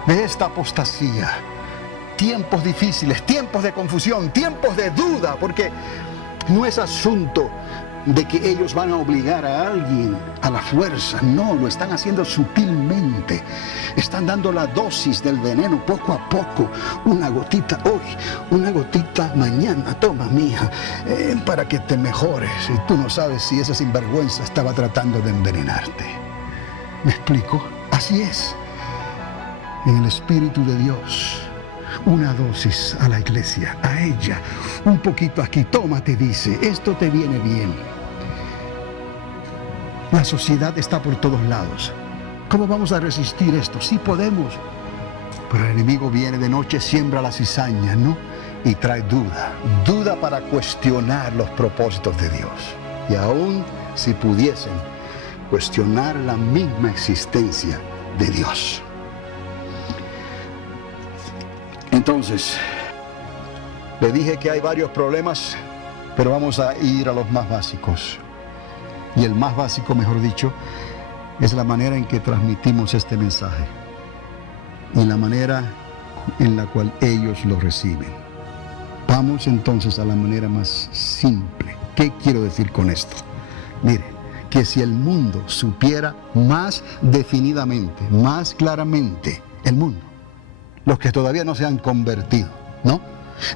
de esta apostasía. Tiempos difíciles, tiempos de confusión, tiempos de duda, porque no es asunto de que ellos van a obligar a alguien a la fuerza. No, lo están haciendo sutilmente. Están dando la dosis del veneno poco a poco. Una gotita hoy, una gotita mañana. Toma, mija, para que te mejores. Y tú no sabes si ese sinvergüenza estaba tratando de envenenarte. ¿Me explico? Así es. En el Espíritu de Dios, una dosis a la iglesia, a ella, un poquito aquí. Toma, te dice, esto te viene bien. La sociedad está por todos lados. ¿Cómo vamos a resistir esto? Sí podemos. Pero el enemigo viene de noche, siembra la cizaña, ¿no? Y trae duda. Duda para cuestionar los propósitos de Dios. Y aún si pudiesen cuestionar la misma existencia de Dios. Entonces, le dije que hay varios problemas, pero vamos a ir a los más básicos. Y el más básico, mejor dicho, es la manera en que transmitimos este mensaje y la manera en la cual ellos lo reciben. Vamos entonces a la manera más simple. ¿Qué quiero decir con esto? Mire, que si el mundo supiera más definidamente, más claramente, el mundo, los que todavía no se han convertido, ¿no?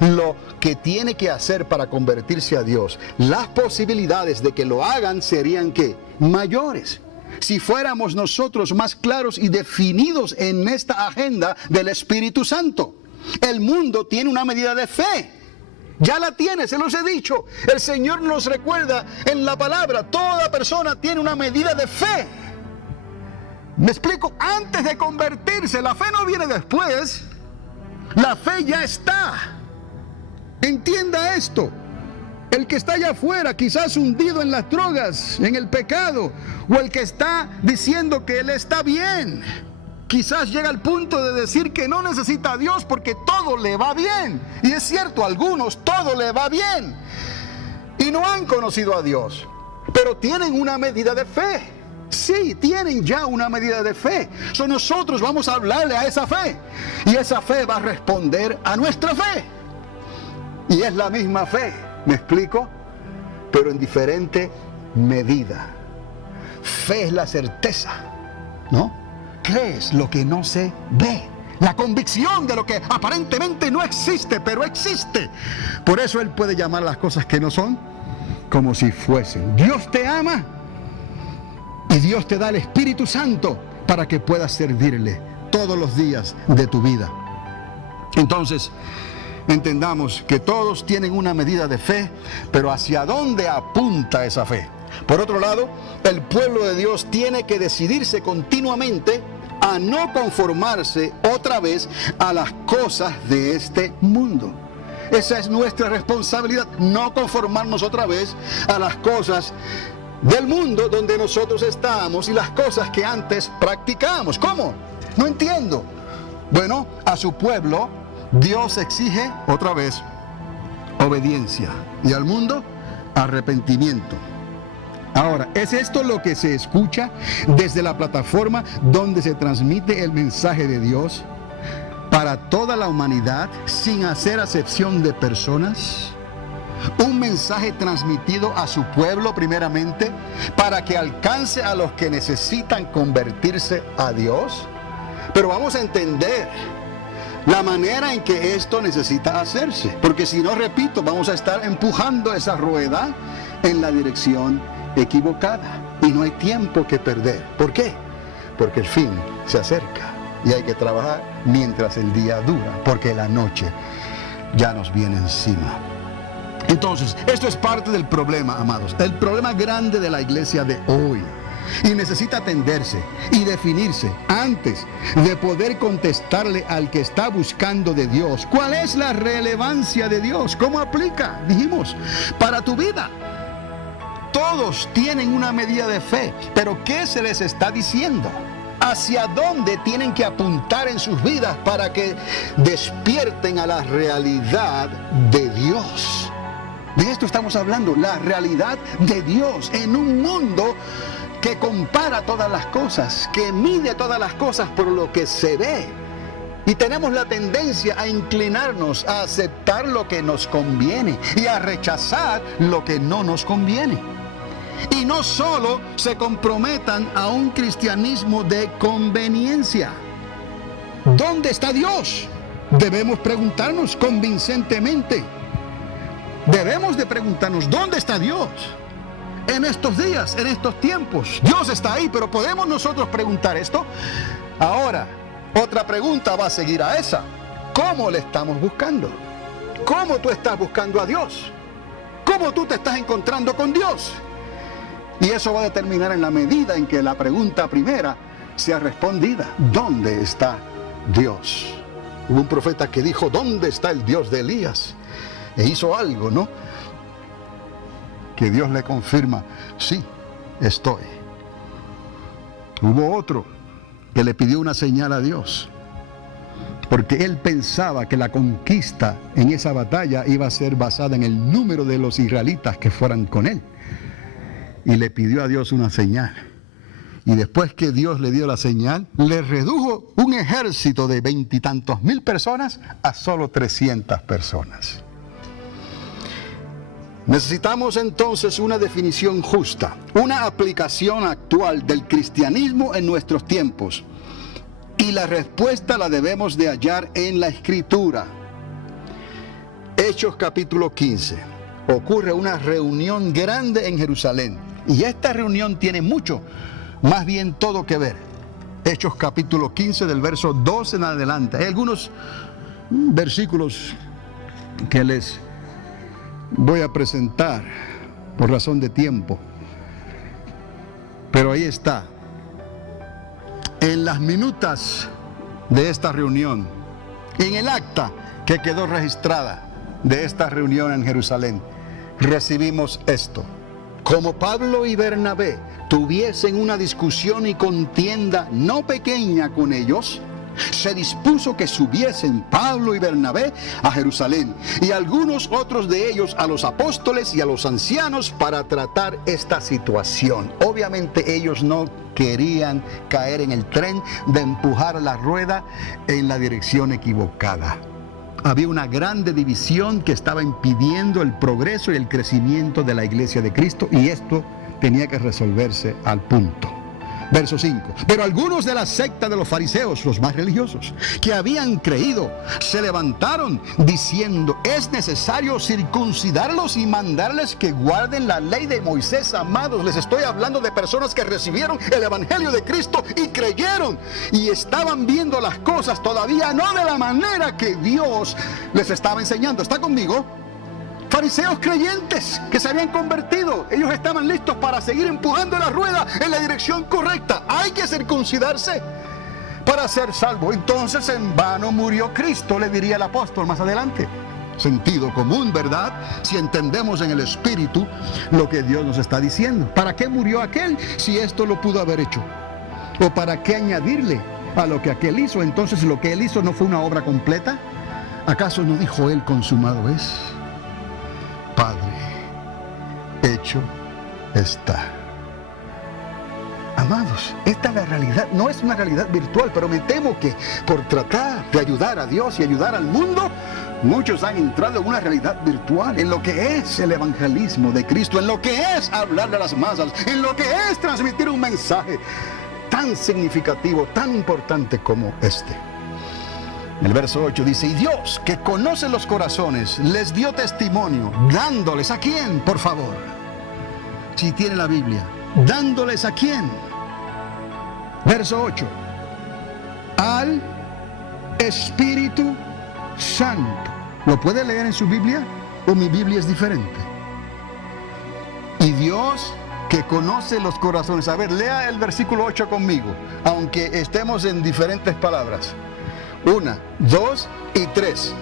Lo que tiene que hacer para convertirse a Dios, las posibilidades de que lo hagan serían ¿qué? Mayores. Si fuéramos nosotros más claros y definidos en esta agenda del Espíritu Santo. El mundo tiene una medida de fe. Ya la tiene, se los he dicho. El Señor nos recuerda en la palabra, toda persona tiene una medida de fe. ¿Me explico? Antes de convertirse, la fe no viene después. La fe ya está. Entienda esto. El que está allá afuera, quizás hundido en las drogas, en el pecado, o el que está diciendo que él está bien, quizás llega al punto de decir que no necesita a Dios porque todo le va bien. Y es cierto, a algunos todo le va bien y no han conocido a Dios, pero tienen una medida de fe. Sí, tienen ya una medida de fe. Nosotros vamos a hablarle a esa fe y esa fe va a responder a nuestra fe. Y es la misma fe, ¿me explico? Pero en diferente medida. Fe es la certeza, ¿no? Crees lo que no se ve. La convicción de lo que aparentemente no existe, pero existe. Por eso Él puede llamar las cosas que no son como si fuesen. Dios te ama y Dios te da el Espíritu Santo para que puedas servirle todos los días de tu vida. Entonces, entendamos que todos tienen una medida de fe, pero ¿hacia dónde apunta esa fe? Por otro lado, el pueblo de Dios tiene que decidirse continuamente a no conformarse otra vez a las cosas de este mundo. Esa es nuestra responsabilidad, no conformarnos otra vez a las cosas del mundo donde nosotros estamos y las cosas que antes practicábamos. ¿Cómo? No entiendo. Bueno, a su pueblo Dios exige otra vez obediencia y al mundo arrepentimiento. Ahora, ¿es esto lo que se escucha desde la plataforma donde se transmite el mensaje de Dios para toda la humanidad sin hacer acepción de personas? Un mensaje transmitido a su pueblo primeramente para que alcance a los que necesitan convertirse a Dios. Pero vamos a entender la manera en que esto necesita hacerse, porque si no, repito, vamos a estar empujando esa rueda en la dirección equivocada y no hay tiempo que perder. ¿Por qué? Porque el fin se acerca y hay que trabajar mientras el día dura, porque la noche ya nos viene encima. Entonces, esto es parte del problema, amados, el problema grande de la iglesia de hoy. Y necesita atenderse y definirse antes de poder contestarle al que está buscando de Dios. ¿Cuál es la relevancia de Dios? ¿Cómo aplica? Dijimos, para tu vida. Todos tienen una medida de fe, pero ¿qué se les está diciendo? ¿Hacia dónde tienen que apuntar en sus vidas para que despierten a la realidad de Dios? De esto estamos hablando, la realidad de Dios en un mundo que compara todas las cosas, que mide todas las cosas por lo que se ve. Y tenemos la tendencia a inclinarnos a aceptar lo que nos conviene y a rechazar lo que no nos conviene. Y no solo se comprometan a un cristianismo de conveniencia. ¿Dónde está Dios? Debemos preguntarnos convincentemente. Debemos de preguntarnos, ¿dónde está Dios? En estos días, en estos tiempos, Dios está ahí, pero ¿podemos nosotros preguntar esto? Ahora, otra pregunta va a seguir a esa. ¿Cómo le estamos buscando? ¿Cómo tú estás buscando a Dios? ¿Cómo tú te estás encontrando con Dios? Y eso va a determinar en la medida en que la pregunta primera sea respondida. ¿Dónde está Dios? Hubo un profeta que dijo, ¿dónde está el Dios de Elías? E hizo algo, ¿no? Que Dios le confirma, sí, estoy. Hubo otro que le pidió una señal a Dios, porque él pensaba que la conquista en esa batalla iba a ser basada en el número de los israelitas que fueran con él. Y le pidió a Dios una señal. Y después que Dios le dio la señal, le redujo un ejército de 20 y tantos mil personas a solo 300 personas. Necesitamos entonces una definición justa, una aplicación actual del cristianismo en nuestros tiempos. Y la respuesta la debemos de hallar en la Escritura. Hechos capítulo 15. Ocurre una reunión grande en Jerusalén. Y esta reunión tiene mucho, más bien todo que ver. Hechos capítulo 15 del verso 12 en adelante. Hay algunos versículos que les voy a presentar por razón de tiempo, pero ahí está. En las minutas de esta reunión, en el acta que quedó registrada de esta reunión en Jerusalén, recibimos esto. Como Pablo y Bernabé tuviesen una discusión y contienda no pequeña con ellos, se dispuso que subiesen Pablo y Bernabé a Jerusalén y algunos otros de ellos a los apóstoles y a los ancianos para tratar esta situación. Obviamente ellos no querían caer en el tren de empujar la rueda en la dirección equivocada. Había una grande división que estaba impidiendo el progreso y el crecimiento de la iglesia de Cristo, y esto tenía que resolverse al punto. Verso 5. Pero algunos de la secta de los fariseos, los más religiosos, que habían creído, se levantaron diciendo: es necesario circuncidarlos y mandarles que guarden la ley de Moisés. Amados, les estoy hablando de personas que recibieron el evangelio de Cristo y creyeron, y estaban viendo las cosas todavía no de la manera que Dios les estaba enseñando. ¿Está conmigo? Fariseos creyentes que se habían convertido, ellos estaban listos para seguir empujando la rueda en la dirección correcta. Hay que circuncidarse para ser salvo. Entonces en vano murió Cristo, le diría el apóstol más adelante. Sentido común, ¿verdad? Si entendemos en el Espíritu lo que Dios nos está diciendo. ¿Para qué murió aquel si esto lo pudo haber hecho? ¿O para qué añadirle a lo que aquel hizo? Entonces, ¿lo que él hizo no fue una obra completa? ¿Acaso no dijo él: consumado es? Padre, hecho está. Amados, esta es la realidad. No es una realidad virtual, pero me temo que por tratar de ayudar a Dios y ayudar al mundo, muchos han entrado en una realidad virtual, en lo que es el evangelismo de Cristo, en lo que es hablarle a las masas, en lo que es transmitir un mensaje tan significativo, tan importante como este. El verso 8 dice: y Dios, que conoce los corazones, les dio testimonio, dándoles, ¿a quién? Por favor, si tiene la Biblia, dándoles ¿a quién? Verso 8: al Espíritu Santo. ¿Lo puede leer en su Biblia? ¿O mi Biblia es diferente? Y Dios, que conoce los corazones. A ver, lea el versículo 8 conmigo, aunque estemos en diferentes palabras. 1, 2 y 3.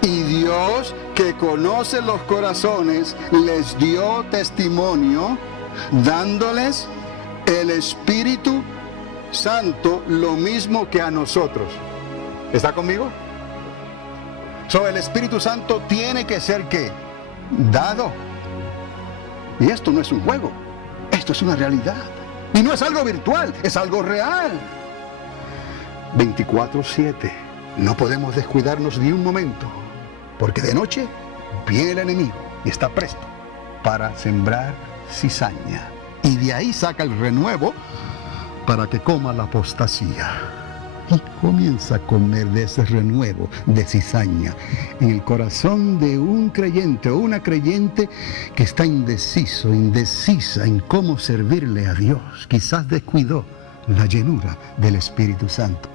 Y Dios, que conoce los corazones, les dio testimonio, dándoles el Espíritu Santo, lo mismo que a nosotros. ¿Está conmigo? El Espíritu Santo tiene que ser ¿qué? Dado. Y esto no es un juego, esto es una realidad. Y no es algo virtual, es algo real. 24/7. No podemos descuidarnos ni un momento, porque de noche viene el enemigo y está presto para sembrar cizaña. Y de ahí saca el renuevo para que coma la apostasía. Y comienza a comer de ese renuevo de cizaña en el corazón de un creyente o una creyente que está indecisa en cómo servirle a Dios. Quizás descuidó la llenura del Espíritu Santo.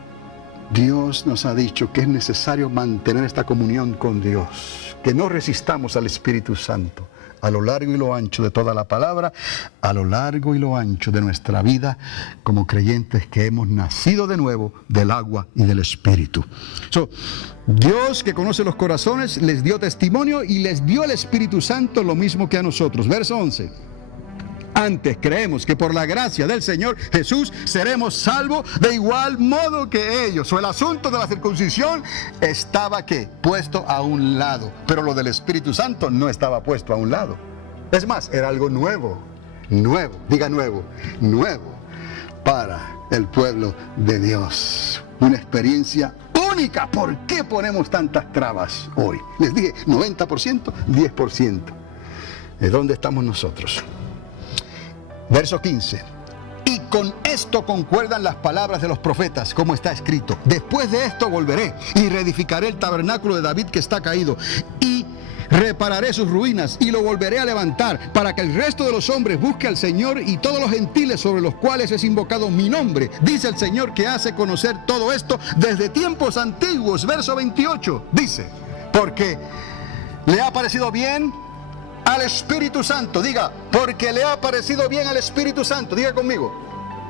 Dios nos ha dicho que es necesario mantener esta comunión con Dios, que no resistamos al Espíritu Santo a lo largo y lo ancho de toda la palabra, a lo largo y lo ancho de nuestra vida como creyentes que hemos nacido de nuevo del agua y del Espíritu. Dios, que conoce los corazones, les dio testimonio y les dio el Espíritu Santo, lo mismo que a nosotros. Verso 11. Antes creemos que por la gracia del Señor Jesús seremos salvos de igual modo que ellos. El asunto de la circuncisión estaba ¿qué? Puesto a un lado, pero lo del Espíritu Santo no estaba puesto a un lado. Es más, era algo nuevo, diga nuevo para el pueblo de Dios. Una experiencia única. ¿Por qué ponemos tantas trabas hoy? Les dije 90%, 10%. ¿De dónde estamos nosotros? Verso 15. Y con esto concuerdan las palabras de los profetas, como está escrito: después de esto volveré y reedificaré el tabernáculo de David que está caído, y repararé sus ruinas y lo volveré a levantar, para que el resto de los hombres busque al Señor y todos los gentiles sobre los cuales es invocado mi nombre. Dice el Señor, que hace conocer todo esto desde tiempos antiguos. Verso 28 dice: porque le ha parecido bien al Espíritu Santo. Diga: porque le ha parecido bien al Espíritu Santo. Diga conmigo: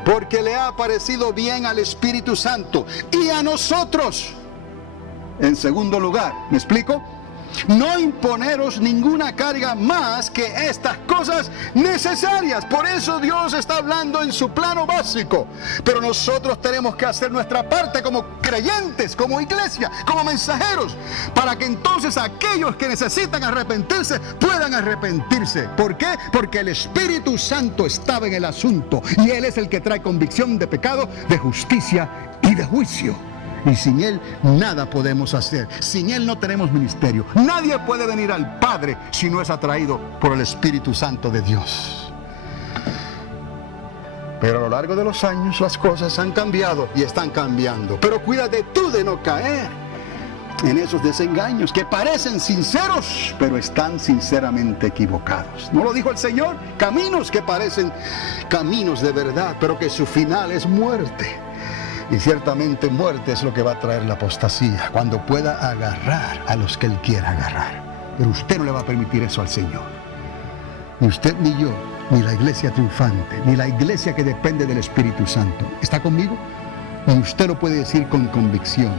porque le ha parecido bien al Espíritu Santo y a nosotros. En segundo lugar, ¿me explico? no imponeros ninguna carga más que estas cosas necesarias. Por eso Dios está hablando en su plano básico. Pero nosotros tenemos que hacer nuestra parte como creyentes, como iglesia, como mensajeros, para que entonces aquellos que necesitan arrepentirse puedan arrepentirse. ¿Por qué? Porque el Espíritu Santo estaba en el asunto y Él es el que trae convicción de pecado, de justicia y de juicio. Y sin Él nada podemos hacer. Sin Él no tenemos ministerio. Nadie puede venir al Padre si no es atraído por el Espíritu Santo de Dios. Pero a lo largo de los años las cosas han cambiado y están cambiando. Pero cuídate tú de no caer en esos desengaños que parecen sinceros, pero están sinceramente equivocados. ¿No lo dijo el Señor? Caminos que parecen caminos de verdad, pero que su final es muerte. Y ciertamente muerte es lo que va a traer la apostasía, cuando pueda agarrar a los que Él quiera agarrar. Pero usted no le va a permitir eso al Señor. Ni usted ni yo, ni la iglesia triunfante, ni la iglesia que depende del Espíritu Santo. ¿Está conmigo? Y usted lo puede decir con convicción.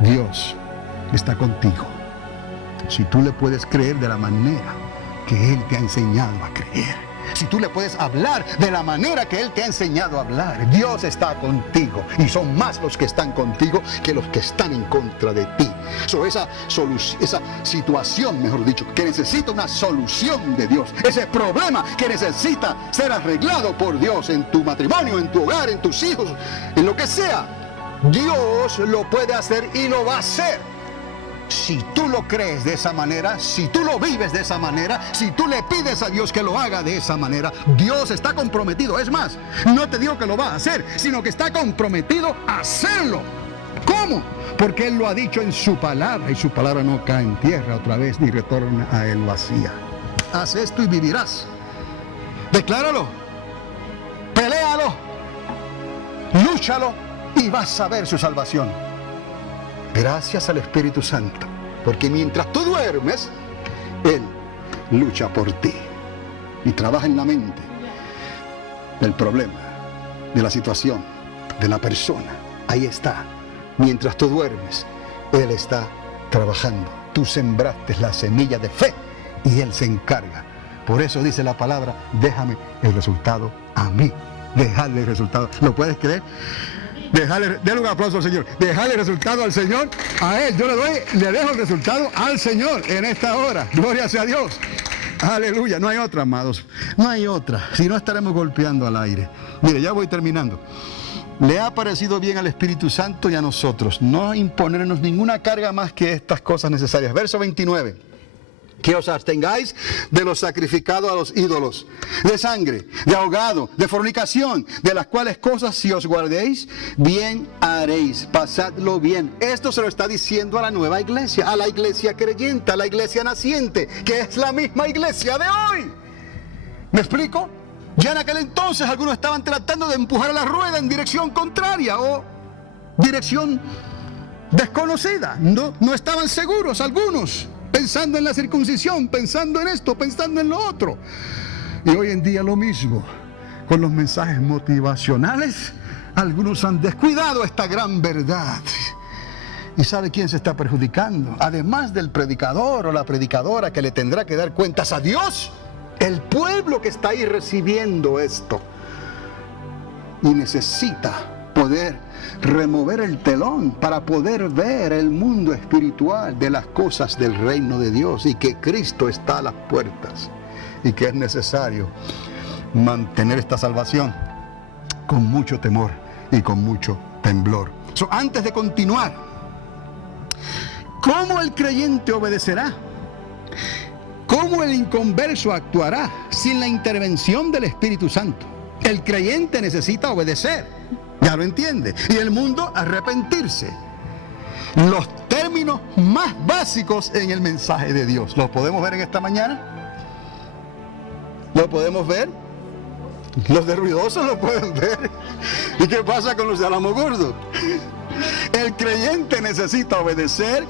Dios está contigo. Si tú le puedes creer de la manera que Él te ha enseñado a creer. Si tú le puedes hablar de la manera que Él te ha enseñado a hablar, Dios está contigo. Y son más los que están contigo que los que están en contra de ti. Esa situación, mejor dicho, que necesita una solución de Dios. Ese problema que necesita ser arreglado por Dios en tu matrimonio, en tu hogar, en tus hijos, en lo que sea. Dios lo puede hacer y lo va a hacer. Si tú lo crees de esa manera, si tú lo vives de esa manera, si tú le pides a Dios que lo haga de esa manera, Dios está comprometido. Es más, no te digo que lo va a hacer, sino que está comprometido a hacerlo. ¿Cómo? Porque Él lo ha dicho en su palabra, y su palabra no cae en tierra otra vez ni retorna a Él vacía. Haz esto y vivirás. Decláralo, peléalo, lúchalo y vas a ver su salvación. Gracias al Espíritu Santo, porque mientras tú duermes, Él lucha por ti y trabaja en la mente del problema, de la situación, de la persona. Ahí está. Mientras tú duermes, Él está trabajando. Tú sembraste la semilla de fe y Él se encarga. Por eso dice la palabra, déjame el resultado a mí. Dejarle el resultado. ¿Lo puedes creer? Denle un aplauso al Señor. Dejarle el resultado al Señor, a Él. Yo le dejo el resultado al Señor en esta hora. Gloria sea a Dios. Aleluya. No hay otra, amados. No hay otra. Si no, estaremos golpeando al aire. Mire, ya voy terminando. Le ha parecido bien al Espíritu Santo y a nosotros no imponernos ninguna carga más que estas cosas necesarias. Verso 29. Que os abstengáis de lo sacrificado a los ídolos, de sangre, de ahogado, de fornicación, de las cuales cosas si os guardéis, bien haréis, pasadlo bien. Esto se lo está diciendo a la nueva iglesia, a la iglesia creyente, a la iglesia naciente, que es la misma iglesia de hoy. ¿Me explico? Ya en aquel entonces algunos estaban tratando de empujar la rueda en dirección contraria o dirección desconocida. No estaban seguros algunos. Pensando en la circuncisión, pensando en esto, pensando en lo otro. Y hoy en día lo mismo. Con los mensajes motivacionales, algunos han descuidado esta gran verdad. ¿Y sabe quién se está perjudicando? Además del predicador o la predicadora que le tendrá que dar cuentas a Dios, el pueblo que está ahí recibiendo esto. Y necesita poder remover el telón para poder ver el mundo espiritual de las cosas del reino de Dios y que Cristo está a las puertas y que es necesario mantener esta salvación con mucho temor y con mucho temblor. Antes de continuar, ¿cómo el creyente obedecerá? ¿Cómo el inconverso actuará sin la intervención del Espíritu Santo? El creyente necesita obedecer. Ya lo entiende. Y el mundo arrepentirse. Los términos más básicos en el mensaje de Dios. ¿Lo podemos ver en esta mañana? ¿Lo podemos ver? Los de ruidosos lo pueden ver. ¿Y qué pasa con los de Álamo Gordo? El creyente necesita obedecer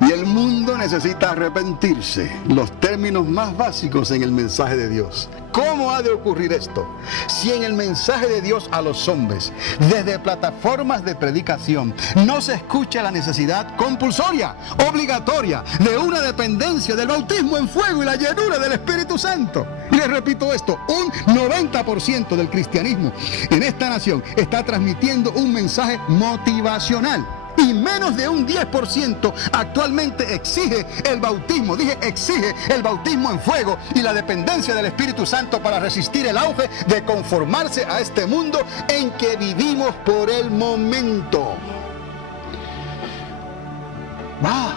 Y el mundo necesita arrepentirse. Los términos más básicos en el mensaje de Dios. ¿Cómo ha de ocurrir esto? Si en el mensaje de Dios a los hombres, desde plataformas de predicación, no se escucha la necesidad compulsoria, obligatoria, de una dependencia del bautismo en fuego y la llenura del Espíritu Santo. Y les repito esto, un 90% del cristianismo en esta nación está transmitiendo un mensaje motivacional. Y menos de un 10% actualmente exige el bautismo. Exige el bautismo en fuego y la dependencia del Espíritu Santo para resistir el auge de conformarse a este mundo en que vivimos por el momento. ¡Wow!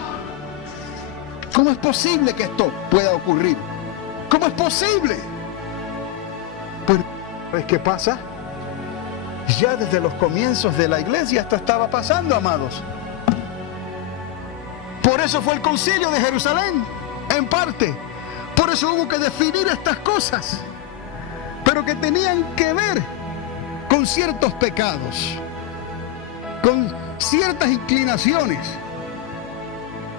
¿Cómo es posible que esto pueda ocurrir? ¿Cómo es posible? Pues, ¿sabes qué pasa? Ya desde los comienzos de la iglesia esto estaba pasando, amados. Por eso fue el concilio de Jerusalén, en parte. Por eso hubo que definir estas cosas, pero que tenían que ver con ciertos pecados, con ciertas inclinaciones,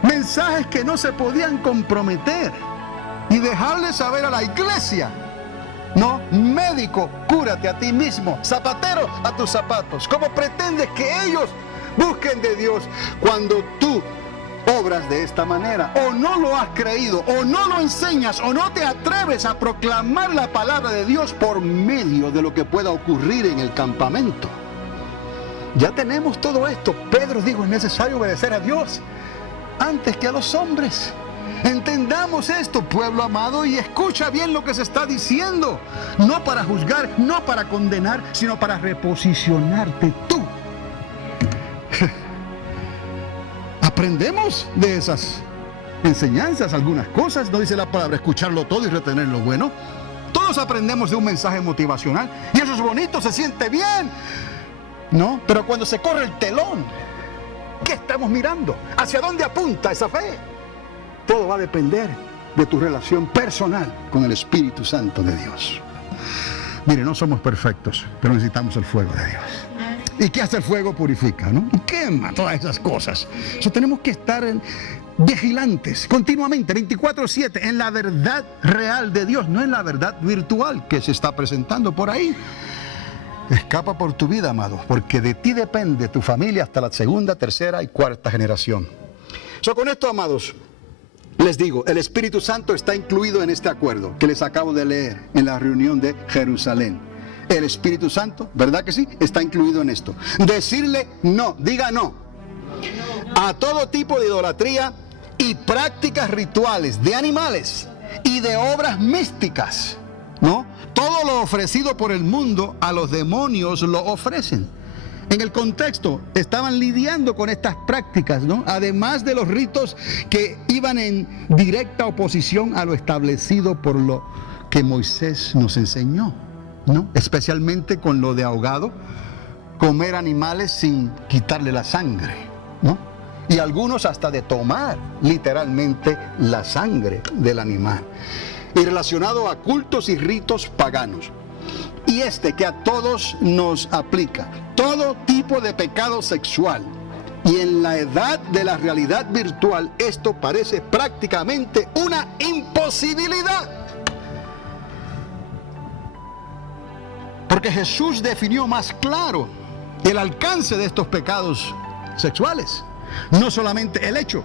mensajes que no se podían comprometer y dejarle saber a la iglesia. No, médico, cúrate a ti mismo. Zapatero, a tus zapatos. ¿Cómo pretendes que ellos busquen de Dios cuando tú obras de esta manera? O no lo has creído, o no lo enseñas, o no te atreves a proclamar la palabra de Dios por medio de lo que pueda ocurrir en el campamento. Ya tenemos todo esto. Pedro dijo, es necesario obedecer a Dios antes que a los hombres. Entendamos esto, pueblo amado, y escucha bien lo que se está diciendo. No para juzgar, no para condenar, sino para reposicionarte tú. Aprendemos de esas enseñanzas algunas cosas. No dice la palabra escucharlo todo y retener lo bueno. Todos aprendemos de un mensaje motivacional y eso es bonito, se siente bien, ¿no? Pero cuando se corre el telón, ¿qué estamos mirando? ¿Hacia dónde apunta esa fe? Todo va a depender de tu relación personal con el Espíritu Santo de Dios. Mire, no somos perfectos, pero necesitamos el fuego de Dios. ¿Y qué hace el fuego? Purifica, ¿no? Y quema todas esas cosas. Eso tenemos que estar vigilantes continuamente, 24/7, en la verdad real de Dios, no en la verdad virtual que se está presentando por ahí. Escapa por tu vida, amados, porque de ti depende tu familia hasta la segunda, tercera y cuarta generación. Con esto, amados, les digo, el Espíritu Santo está incluido en este acuerdo que les acabo de leer en la reunión de Jerusalén. El Espíritu Santo, ¿verdad que sí? Está incluido en esto. Decirle no, diga no a todo tipo de idolatría y prácticas rituales de animales y de obras místicas, ¿no? Todo lo ofrecido por el mundo a los demonios lo ofrecen. En el contexto estaban lidiando con estas prácticas, ¿no? Además de los ritos que iban en directa oposición a lo establecido por lo que Moisés nos enseñó, ¿no? Especialmente con lo de ahogado, comer animales sin quitarle la sangre, ¿no? Y algunos hasta de tomar literalmente la sangre del animal. Y relacionado a cultos y ritos paganos. Y que a todos nos aplica, todo tipo de pecado sexual. Y en la edad de la realidad virtual, esto parece prácticamente una imposibilidad. Porque Jesús definió más claro el alcance de estos pecados sexuales. No solamente el hecho,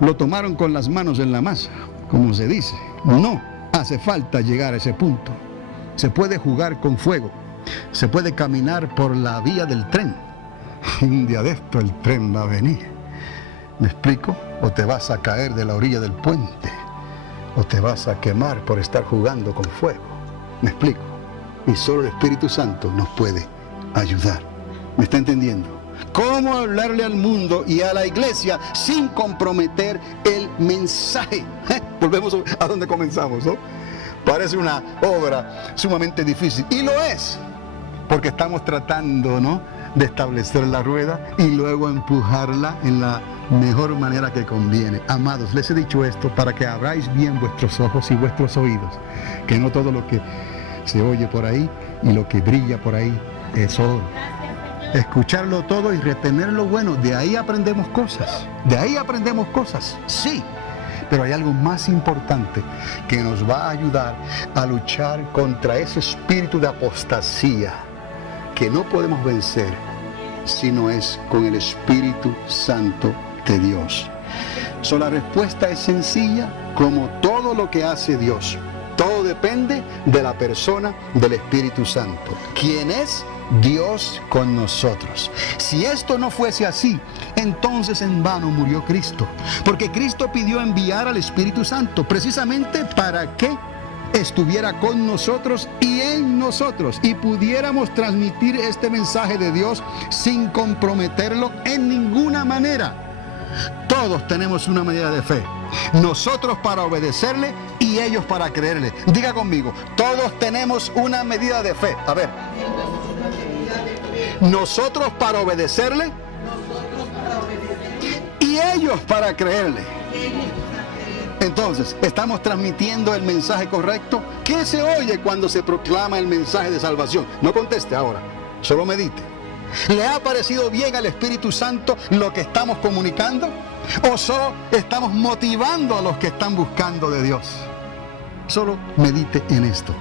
lo tomaron con las manos en la masa, como se dice. No hace falta llegar a ese punto. Se puede jugar con fuego, se puede caminar por la vía del tren. Y un día de esto el tren va a venir. ¿Me explico? O te vas a caer de la orilla del puente, o te vas a quemar por estar jugando con fuego. ¿Me explico? Y solo el Espíritu Santo nos puede ayudar. ¿Me está entendiendo? ¿Cómo hablarle al mundo y a la iglesia sin comprometer el mensaje? Volvemos a donde comenzamos, ¿no? Parece una obra sumamente difícil. Y lo es. Porque estamos tratando, ¿no?, de establecer la rueda y luego empujarla en la mejor manera que conviene. Amados, les he dicho esto para que abráis bien vuestros ojos y vuestros oídos. Que no todo lo que se oye por ahí y lo que brilla por ahí es oro. escucharlo todo y retener lo bueno. De ahí aprendemos cosas. De ahí aprendemos cosas, sí. Pero hay algo más importante que nos va a ayudar a luchar contra ese espíritu de apostasía que no podemos vencer si no es con el Espíritu Santo de Dios. La respuesta es sencilla, como todo lo que hace Dios. Todo depende de la persona del Espíritu Santo. ¿Quién es? Dios con nosotros. Si esto no fuese así, entonces en vano murió Cristo. Porque Cristo pidió enviar al Espíritu Santo precisamente para que estuviera con nosotros y en nosotros y pudiéramos transmitir este mensaje de Dios sin comprometerlo en ninguna manera. Todos tenemos una medida de fe. Nosotros para obedecerle y ellos para creerle. Diga conmigo, todos tenemos una medida de fe. A ver. Nosotros para obedecerle y ellos para creerle. Entonces, ¿estamos transmitiendo el mensaje correcto? ¿Qué se oye cuando se proclama el mensaje de salvación? No conteste ahora, solo medite. ¿Le ha parecido bien al Espíritu Santo lo que estamos comunicando? ¿O solo estamos motivando a los que están buscando de Dios? Solo medite en esto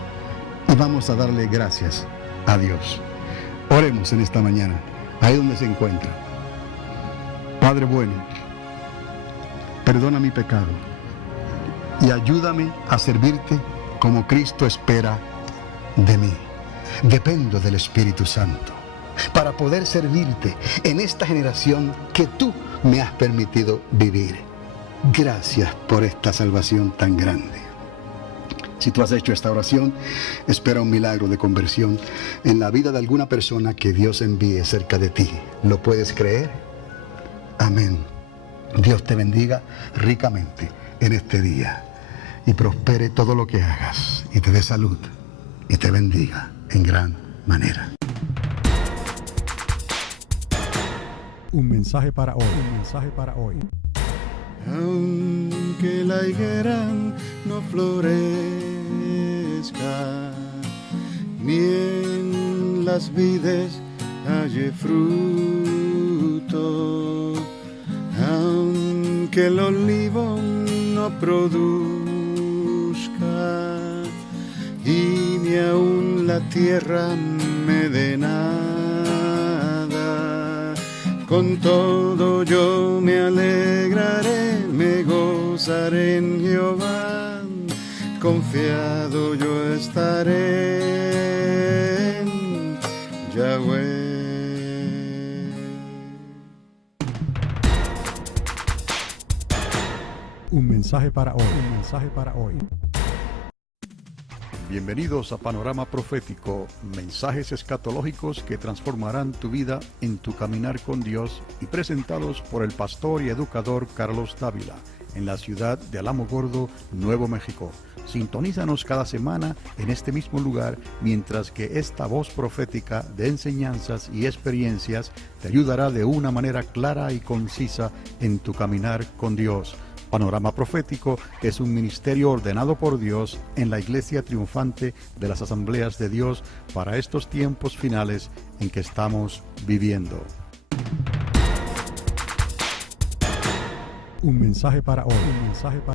y vamos a darle gracias a Dios. Oremos en esta mañana, ahí donde se encuentra. Padre bueno, perdona mi pecado y ayúdame a servirte como Cristo espera de mí. Dependo del Espíritu Santo para poder servirte en esta generación que tú me has permitido vivir. Gracias por esta salvación tan grande. Si tú has hecho esta oración, espera un milagro de conversión en la vida de alguna persona que Dios envíe cerca de ti. ¿Lo puedes creer? Amén. Dios te bendiga ricamente en este día y prospere todo lo que hagas y te dé salud y te bendiga en gran manera. Un mensaje para hoy. Un mensaje para hoy. Aunque la higuera no florezca, ni en las vides halle fruto, aunque el olivo no produzca, y ni aun la tierra me dé nada, con todo yo me alegraré, me gozaré en Jehová, confiado yo estaré en Yahweh. Un mensaje para hoy. Un mensaje para hoy. Bienvenidos a Panorama Profético, mensajes escatológicos que transformarán tu vida en tu caminar con Dios y presentados por el pastor y educador Carlos Dávila en la ciudad de Alamogordo, Nuevo México. Sintonízanos cada semana en este mismo lugar mientras que esta voz profética de enseñanzas y experiencias te ayudará de una manera clara y concisa en tu caminar con Dios. Panorama Profético es un ministerio ordenado por Dios en la Iglesia Triunfante de las Asambleas de Dios para estos tiempos finales en que estamos viviendo. Un mensaje para hoy. Un mensaje para